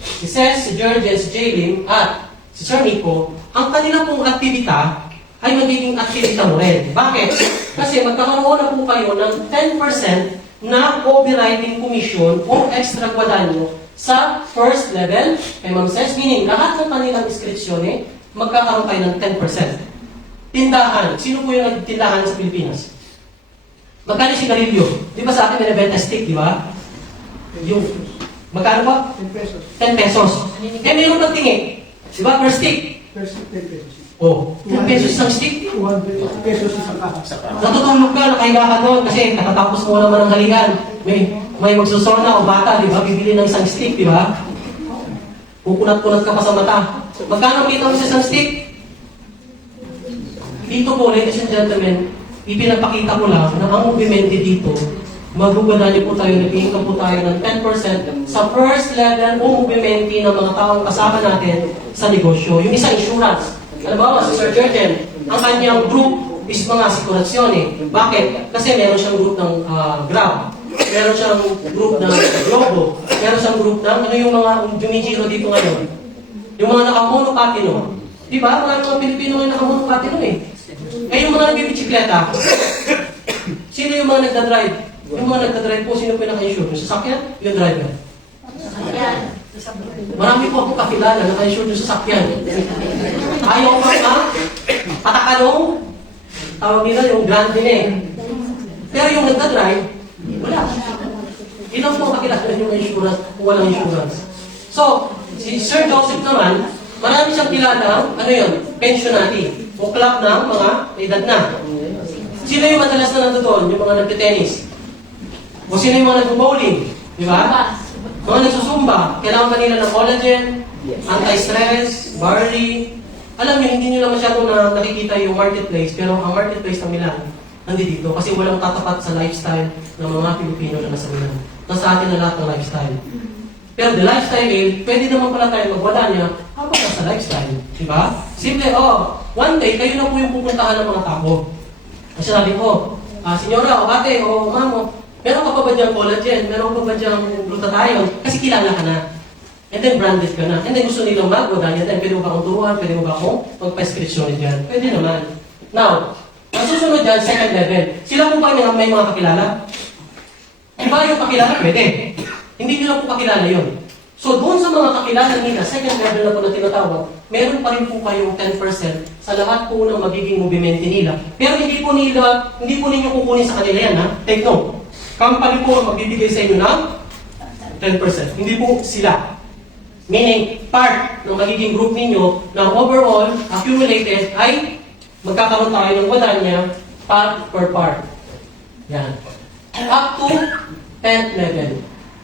si Cez, si Georgian, si Jaylin, at si Sir Miko, ang kanila pong aktivita ay magiging aktivita mo rin. Bakit? Kasi magkakaroon na po kayo ng 10% na overriding commission o extra guadagno sa first level kay Ma'am Cez, meaning lahat ng kanilang inscription magkakaroon kayo ng 10%. Tindahan. Sino po yung nagtindahan sa Pilipinas? Magkano si Garillo? Di ba sa atin may nabenta stick, di ba? Yung, magkano pa? 10 pesos. 10 pesos. Eh, mayroon ng tingi. Di ba? Per stick. First 10 pesos. Oh, 10 pesos isang stick. 200 pesos isang kaha. Natutulog ka, nakahiga ka doon kasi katatapos mo naman ng halihan. May magsusona o bata, di ba? Bibili ng isang stick, di ba? Pukunat-kunat ka pa sa mata. Magkano kita mo sa isang stick? Dito po, ladies and gentlemen, ipinapakita ko lang na ang movement dito, magugada niyo po tayo, nag-income po tayo ng 10% sa first level o movement ng mga taong kasama natin sa negosyo. Yung isang insurance. Alam mo, si Sir Jurgen, ang kanyang group is mga asigurasyon eh. Bakit? Kasi meron siyang group ng Grab, meron siyang group ng Globo, meron siyang group ng, ano yung mga Jumijiro dito ngayon? Yung mga nakamonopatino. Di ba? Mga Pilipino ngayon nakamonopatino eh. Eh yung mga nagbibitsikleta, sino yung mga nagdadrive? Yung mga nagdadrive po, sino po yung naka-insure? Yung sasakyan? Yung driver? Marami po akong kakilala na naka-insure yung sasakyan. Ayaw ko nga, patakalong, tawag nila yung grand din eh. Pero yung nagdadrive, wala. Ilang po kakilala yung insurance kung walang insurance. So, si Sir Joseph naman, marami siyang kilala, ano yun, pensionary, o club ng mga edad na. Sino yung madalas na nandoon? Yung mga nagte-tennis. O sino yung mga nag-bowling? Di ba? Mga nagsusumba. Kailangan kanila ng collagen, anti-stress, barley. Alam niyo, hindi niyo lang masyadong nakikita yung marketplace, pero ang marketplace ng Milan, nandito. Kasi walang tatapat sa lifestyle ng mga Pilipino na nasa Milan. Nasa atin na lahat ng lifestyle. Pero the lifestyle pwede naman pala tayo magwala niya habang nasa lifestyle. Diba? Simple, one day, kayo na po yung pupuntahan ng mga tao. Kasi sabi ko, senyora, o ate, o mamo, Meron ka pa ba diyang collagen? Meron ka pa ba diyang glutathione? Kasi kilala ka na. And then branded ka na. And then gusto nilang mag-diet. And pwede mo ba akong turuan? Pwede mo ba akong magpa-prescription dyan? Pwede naman. Now, ang susunod dyan, second level. Sila po ba may mga kakilala? Iba yung kakilala? Pwede. Hindi nila po kakilala yun. So, doon sa mga kakilala nila, second level na po na tinatawag, meron pa rin po kayong 10% sa lahat po ng magiging movimento nila. Pero hindi po ninyo kukunin sa kanila yan, ha? Take note. Company po ang magbibigay sa inyo ng 10%. Hindi po sila. Meaning, part ng magiging group ninyo na overall, accumulated, ay magkakaroon tayo ng wadanya part per part. Yan. Up to 10th level.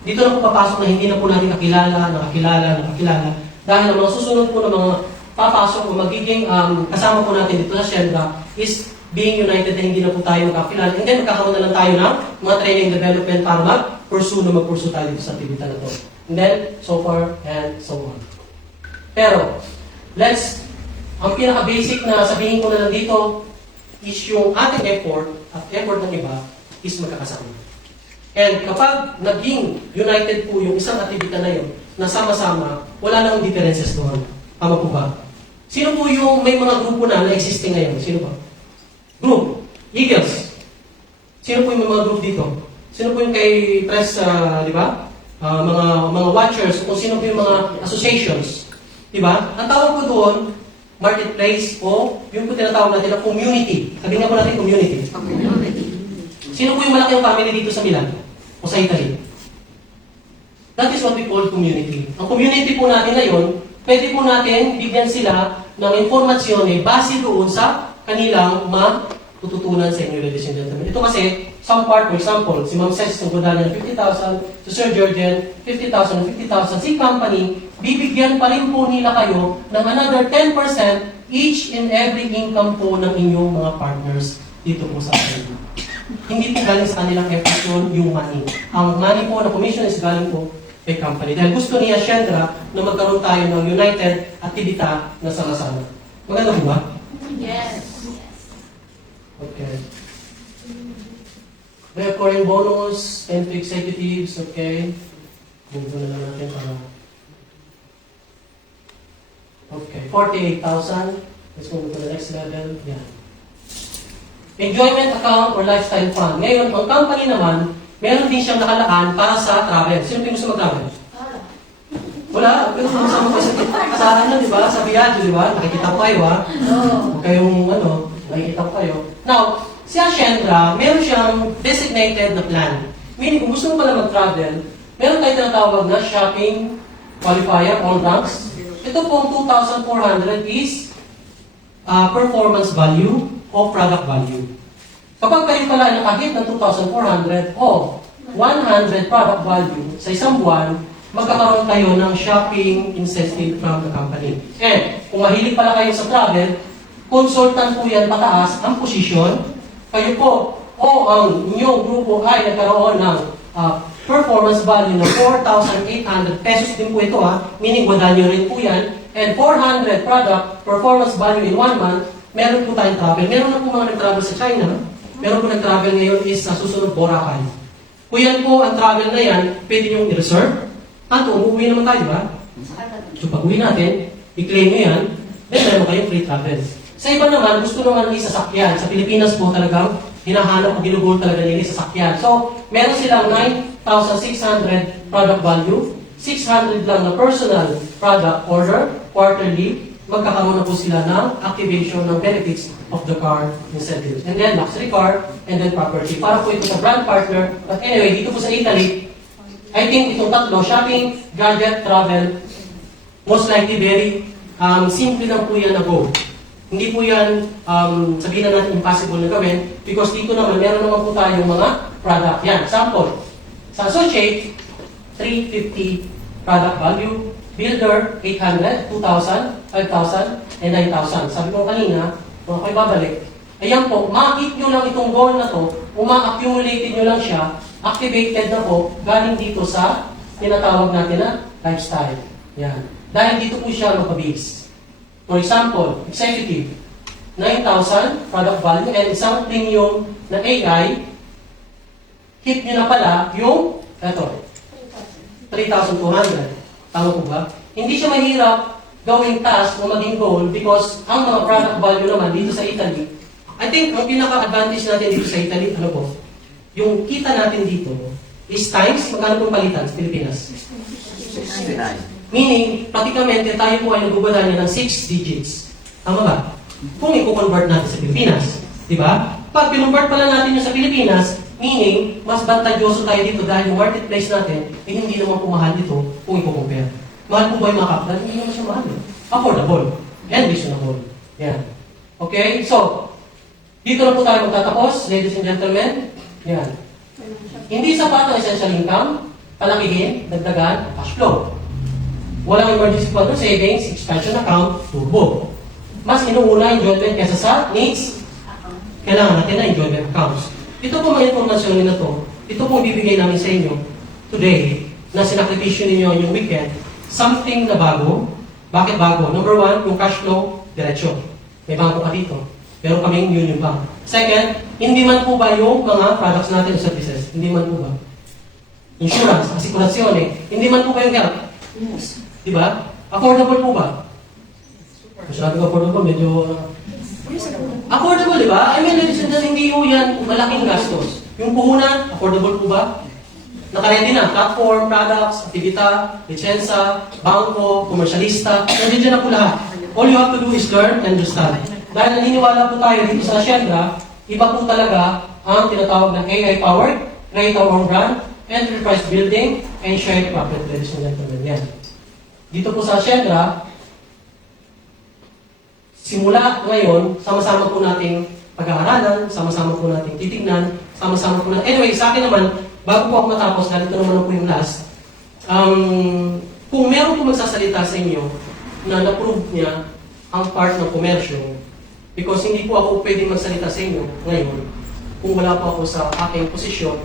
Dito na po papasok na hindi na po natin nakakilala. Dahil ang mga susunod po ng mga papasok o magiging kasama po natin dito sa Shendra is being united na hindi na po tayo makakilala. And then magkakaroon na lang tayo ng mga training development para mag-pursue tayo dito sa activity na to. And then, so far and so on. Pero, ang pinaka-basic na sabihin ko na lang dito is yung ating effort at effort ng iba is magkakasama. And kapag naging united po yung isang aktivita na yun, na sama-sama, wala nang differences doon. Tama po ba? Sino po yung may mga grupo na existing ngayon? Sino ba? Group. Eagles. Sino po yung may mga group dito? Sino po yung kay press, di ba? Mga watchers, kung sino po yung mga associations. Di ba? Ang tawag po doon, marketplace o yung po tinatawag natin na community. Sabihin nga po natin community. Sino po yung malaking family dito sa Milan? O sa Italy? That is what we call community. Ang community po natin ngayon, pwede po natin bigyan sila ng informasyon base doon sa kanilang matututunan sa inyo, ladies and gentlemen. Ito kasi, some part, for example, si Ma'am Cess, ng Godania ng 50,000, si Sir Georgian, 50,000, 50,000. Si company, bibigyan pa rin po nila kayo ng another 10% each and every income po ng inyong mga partners dito po sa atin. Hindi po galing sa kanilang effort yung money. Ang money po na commission is galing po kay company. Dahil gusto niya, Shendra, na magkaroon tayo ng united aktivita na sama-sama. Maganda po ba? Yes. Okay. Recurring bonus, 10 to executives, okay. Move na lang natin para... Okay, 48,000. Let's move to the next level. Yan. Enjoyment account or lifestyle fund. Ngayon, ang company naman, meron din siyang nakalaan para sa travel. Sino yung gusto mag-travel? Wala. Pero sumasama ko sa ano, di ba? Sa Viaggio, di ba? Nakikita ko kayo, ha? Huwag kayong, nakikita ko kayo. Now, si Shendra, meron siyang designated na plan. Meaning, kung gusto mo pala mag-travel, meron tayong tinatawag na shopping qualifier, all ranks. Ito pong 2,400 is performance value o product value. Kapag kayo pala nakahit ng 2,400 o 100 product value sa isang buwan, magkakaroon kayo ng shopping incentive from the company. And kung mahilig pala kayo sa travel, consultant po yan pataas ang posisyon. Kayo po o ang inyong grupo ay nagkaroon ng performance value ng 4,800 pesos din po ito, meaning wala nyo rin po yan. And 400 product performance value in 1 month, meron po tayong travel. Meron na po mga nag-travel sa China. Meron po nag-travel ngayon is sa susunod Boracay. Kung yan po ang travel na yan, pwede nyo i-reserve. Tanto, umuwi naman tayo, ba? So pag uwi natin, i-claim nyo yan, then meron kayong free travel. Sa iba naman, gusto naman isasakyan. Sa Pilipinas po talagang hinahanap o ginugol talaga nila isasakyan. So, meron silang 9,600 product value, 600 lang na personal product order, quarterly, magkakaroon na po sila ng activation ng benefits of the car incentives. And then, luxury car, and then property. Para po ito sa brand partner. But anyway, dito po sa Italy, I think itong tatlo, shopping, gadget, travel, most likely very simple lang po yan na go. Hindi po yan, sabihin na natin impossible na gawin, because dito naman, meron naman po tayong mga product. Yan, sample. Sa associate, 350 product value, builder, 800, 2,000, 5,000, and 9,000. Sabi ko kanina, kung ako'y babalik, ayan po, ma-hit nyo lang itong goal na to, uma-accumulated nyo lang siya, activated na po, galing dito sa tinatawag natin na lifestyle. Yan. Dahil dito po siya magpabilis. For example, executive, 9,000 product value, and isang premium na AI, hit nyo na pala yung, eto, 3,200. Tama po ba? Hindi siya mahirap gawing task o maging goal because ang mga product value naman dito sa Italy, I think ang pinaka-advantage natin dito sa Italy, ano po, yung kita natin dito is times, magkano pong palitan sa Pilipinas? 69. Meaning, pratikamente tayo po ay nagbubala niya ng 6 digits. Tama ba? Kung i-convert natin sa Pilipinas. Di ba? Pag pinonvert pala natin yung sa Pilipinas, meaning, mas vantajoso tayo dito dahil yung marketplace natin, eh, hindi naman po mahal dito kung i-compare. Mahal po ba yung mga capital? Hindi naman siya mahal. Affordable. And reasonable. Yan. Okay? So, dito na po tayo magtatapos, ladies and gentlemen. Yan. Hindi sapat ang essential income, palakihin, dagdagan, cash flow. Walang emergency fund or savings, expansion account, turbo. Mas inuuna enjoyment kesa sa needs, kailangan natin na enjoyment accounts. Ito po mga informasyon na to, ito po bibigay namin sa inyo today na sinakripisyo ninyo yung weekend, something na bago. Bakit bago? Number 1, yung cash flow, diretsyo. May bangko ka dito. Pero kaming Union Bank. Second, hindi man po ba yung mga products natin o services? Hindi man po ba? Insurance, asekurasyon Hindi man po ba yung health? Yes. Di ba? Affordable po ba? Masyadong affordable, medyo... affordable, di ba? I mean, hindi po yan malaking gastos. Yung puhunan, affordable po ba? Nakaredy na, platform, products, aktivita, licensa, bangko, komersyalista, nandiyan na po lahat. All you have to do is learn and understand. Dahil naniniwala po tayo dito sa Ascendra, iba po talaga ang tinatawag na AI-powered, create our own brand, enterprise building, and shared profit, ladies and gentlemen. Yan. Dito po sa Ascendra, simula ngayon, sama-sama po nating pag-aaralan, sama-sama po nating titignan, sama-sama po natin. Anyway, sa akin naman, bago po ako matapos, dahil ito naman po yung last, kung meron po magsasalita sa inyo na na-prove niya ang part ng komersyo, because hindi po ako pwedeng magsalita sa inyo ngayon kung wala po ako sa aking posisyon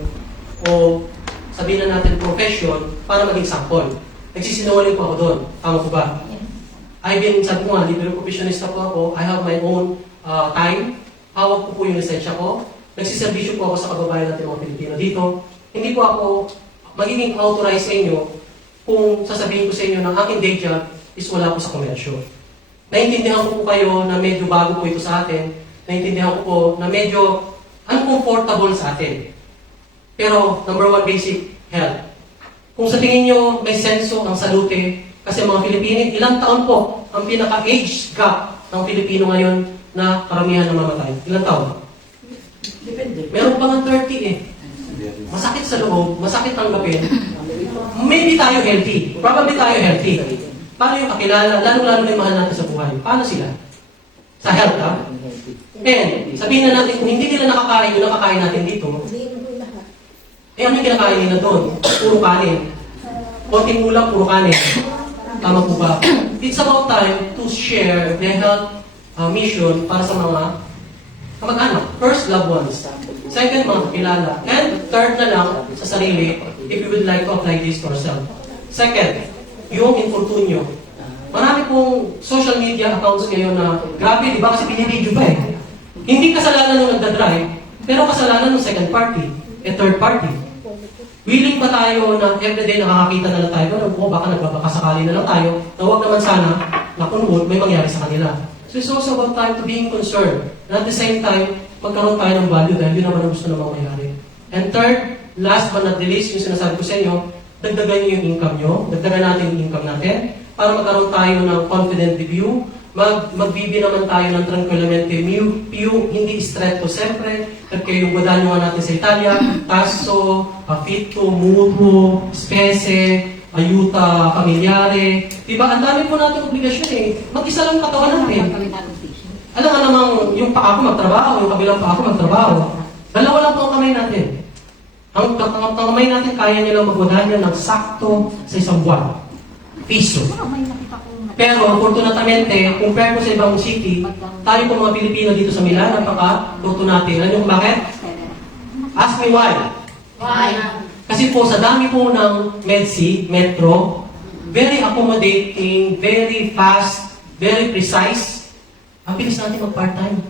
o sabihin na natin profession para maging sample. Nagsisinungaling po ako doon. Tama po ba? I've been, sabi ko nga, libre professionista po ako. I have my own time. Hawak ko po yung lisensya ko. Nagsiservisyo po ako sa kababayan natin mga Pilipino dito. Hindi po ako magiging authorized sa inyo kung sasabihin ko sa inyo na aking day job is wala po sa komersyo. Naintindihan ko po kayo na medyo bago po ito sa atin. Naintindihan ko po na medyo uncomfortable sa atin. Pero, number 1 basic, health. Kung sa tingin nyo may senso ang salute, kasi mga Pilipino, ilang taon po ang pinaka-age gap ng Pilipino ngayon na karamihan na mamatay? Ilang taon? Depende. Meron pa nga 30 Masakit sa loob, masakit tanggapin. Maybe tayo healthy. Probably tayo healthy. Paano yung kakilala? Lalo-lalo na yung mahal natin sa buhay. Paano sila? Sa health, ha? And, sabihin na natin, kung hindi nila nakakain yung nakakain natin dito, eh ano yung kinakain nila doon? Puro kanin. Konting ulam, puro kanin. Tama po ba? It's about time to share the health mission para sa mga kamag-anak. First, loved ones. Second, mga kakilala. And third na lang, sa sarili, if you would like to apply this to ourselves. Second, yung infortunyo. Marami pong social media accounts ngayon na, grabe, di ba kasi binibidyo pa Hindi kasalanan nung nagdadrive, pero kasalanan ng second party, third party. Willing pa tayo na everyday nakakakita na lang tayo, o baka nagbabakasakali na lang tayo, na huwag naman sana na kung may mangyari sa kanila. So it's also about time to being concerned. And at the same time, magkaroon tayo ng value dahil yun naman ang gusto ng mga mangyari. And third, last but not the least, yung sinasabi ko sa inyo, dagdagan nyo yung income nyo, dagdagan natin yung income natin, para magkaroon tayo ng confident review, magbibi naman tayo ng tranquillamente più, hindi stretto sempre, perché yung guadagno natin sa Italia, tasso, affitto, mutuo, spese, ayuta pamilyare. Diba, ang dami po natin obligasyon Mag-isa lang katawan natin. Alam nga namang yung paa ko magtrabaho, yung kabilang paa ko magtrabaho. Dalawa lang po ang kamay natin. Ang kamay natin kaya nilang magwadanya ng sakto sa isang buwan. Piso. Pero, fortunatamente, compare ko sa ibang city, tayo po mga Pilipino dito sa Milan, napaka-luto natin. Alam niyo kung bakit? Ask me why. Why? Kasi po, sa dami po ng MEDC, Metro, very accommodating, very fast, very precise. Ang bilis natin mag-part-time.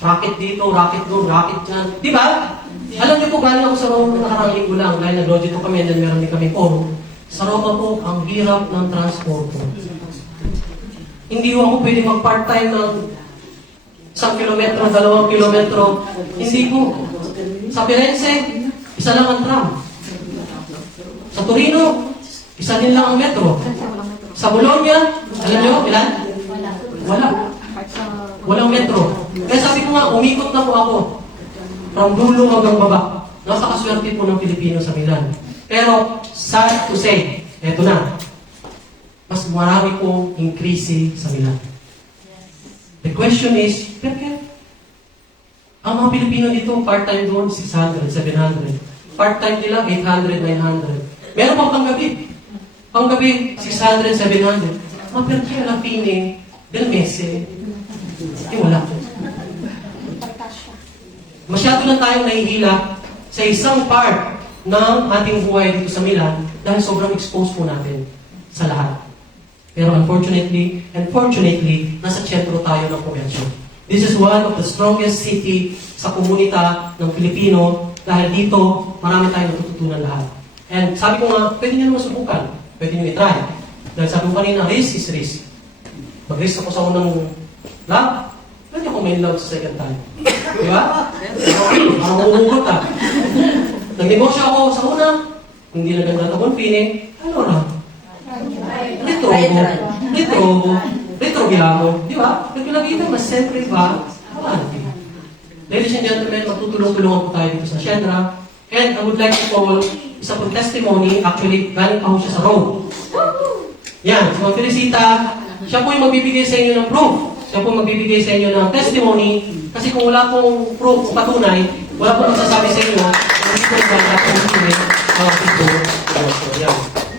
Racket dito, racket doon, racket dyan. Di ba? Alam niyo po, galing ako sa Roma nakarang linggo lang, dahil nag-lodge kami, and then meron din kami forum. Sa Roma po, ang hirap ng transport po. Hindi ko ako pwede mag-part-time ng 1 kilometro, 2 kilometro. Hindi po. Sa Firenze, isa lang ang tram. Sa Torino, isa din lang ang metro. Sa Bologna, alam niyo, ilan? Wala. Walang metro. Kaya sabi ko nga, umikot na po ako. From dulo hanggang baba. Napakaswerte po ng Pilipino sa Milan. Pero, sad to say, eto na, mas marami pong increase sa Milan. The question is, bakit? Ang mga Pilipino dito, part-time doon, 600, 700. Part-time nila, 800, 900. Meron pang panggabi. Panggabi, 600, 700. Ma perché alla fine del mese, wala. Masyado na tayong nahihila sa isang part ng ating buhay dito sa Milan dahil sobrang exposed po natin sa lahat. Pero unfortunately, and fortunately, nasa sentro tayo ng komersyo. This is one of the strongest city sa komunita ng Pilipino dahil dito, marami tayong natututunan lahat. And sabi ko nga, pwede nyo naman subukan. Pwede nyo i-try. Dahil sabi ko kanina, risk is risk. Mag-risk ako sa unang love, pwede ako may love sa second time. Di ba? Parang umugot ah. Nag-negosyo ako sa una, hindi na ganda akong feeling, ano na? Retroviamo. Di ba? Nagpilagita, mas sempre ba? Ladies and gentlemen, matutulong-tulungan po tayo dito sa Shendra. And I would like to call isa pong testimony, actually, galing pa ho siya sa Rome. Yan, si Ma'am Felicita, siya po yung magbibigay sa inyo ng proof. Siya po magbibigay sa inyo ng testimony. Kasi kung wala pong proof o patunay, wala pong magsasabi sa inyo, hindi po nagkakaroon ng mga people. Yan.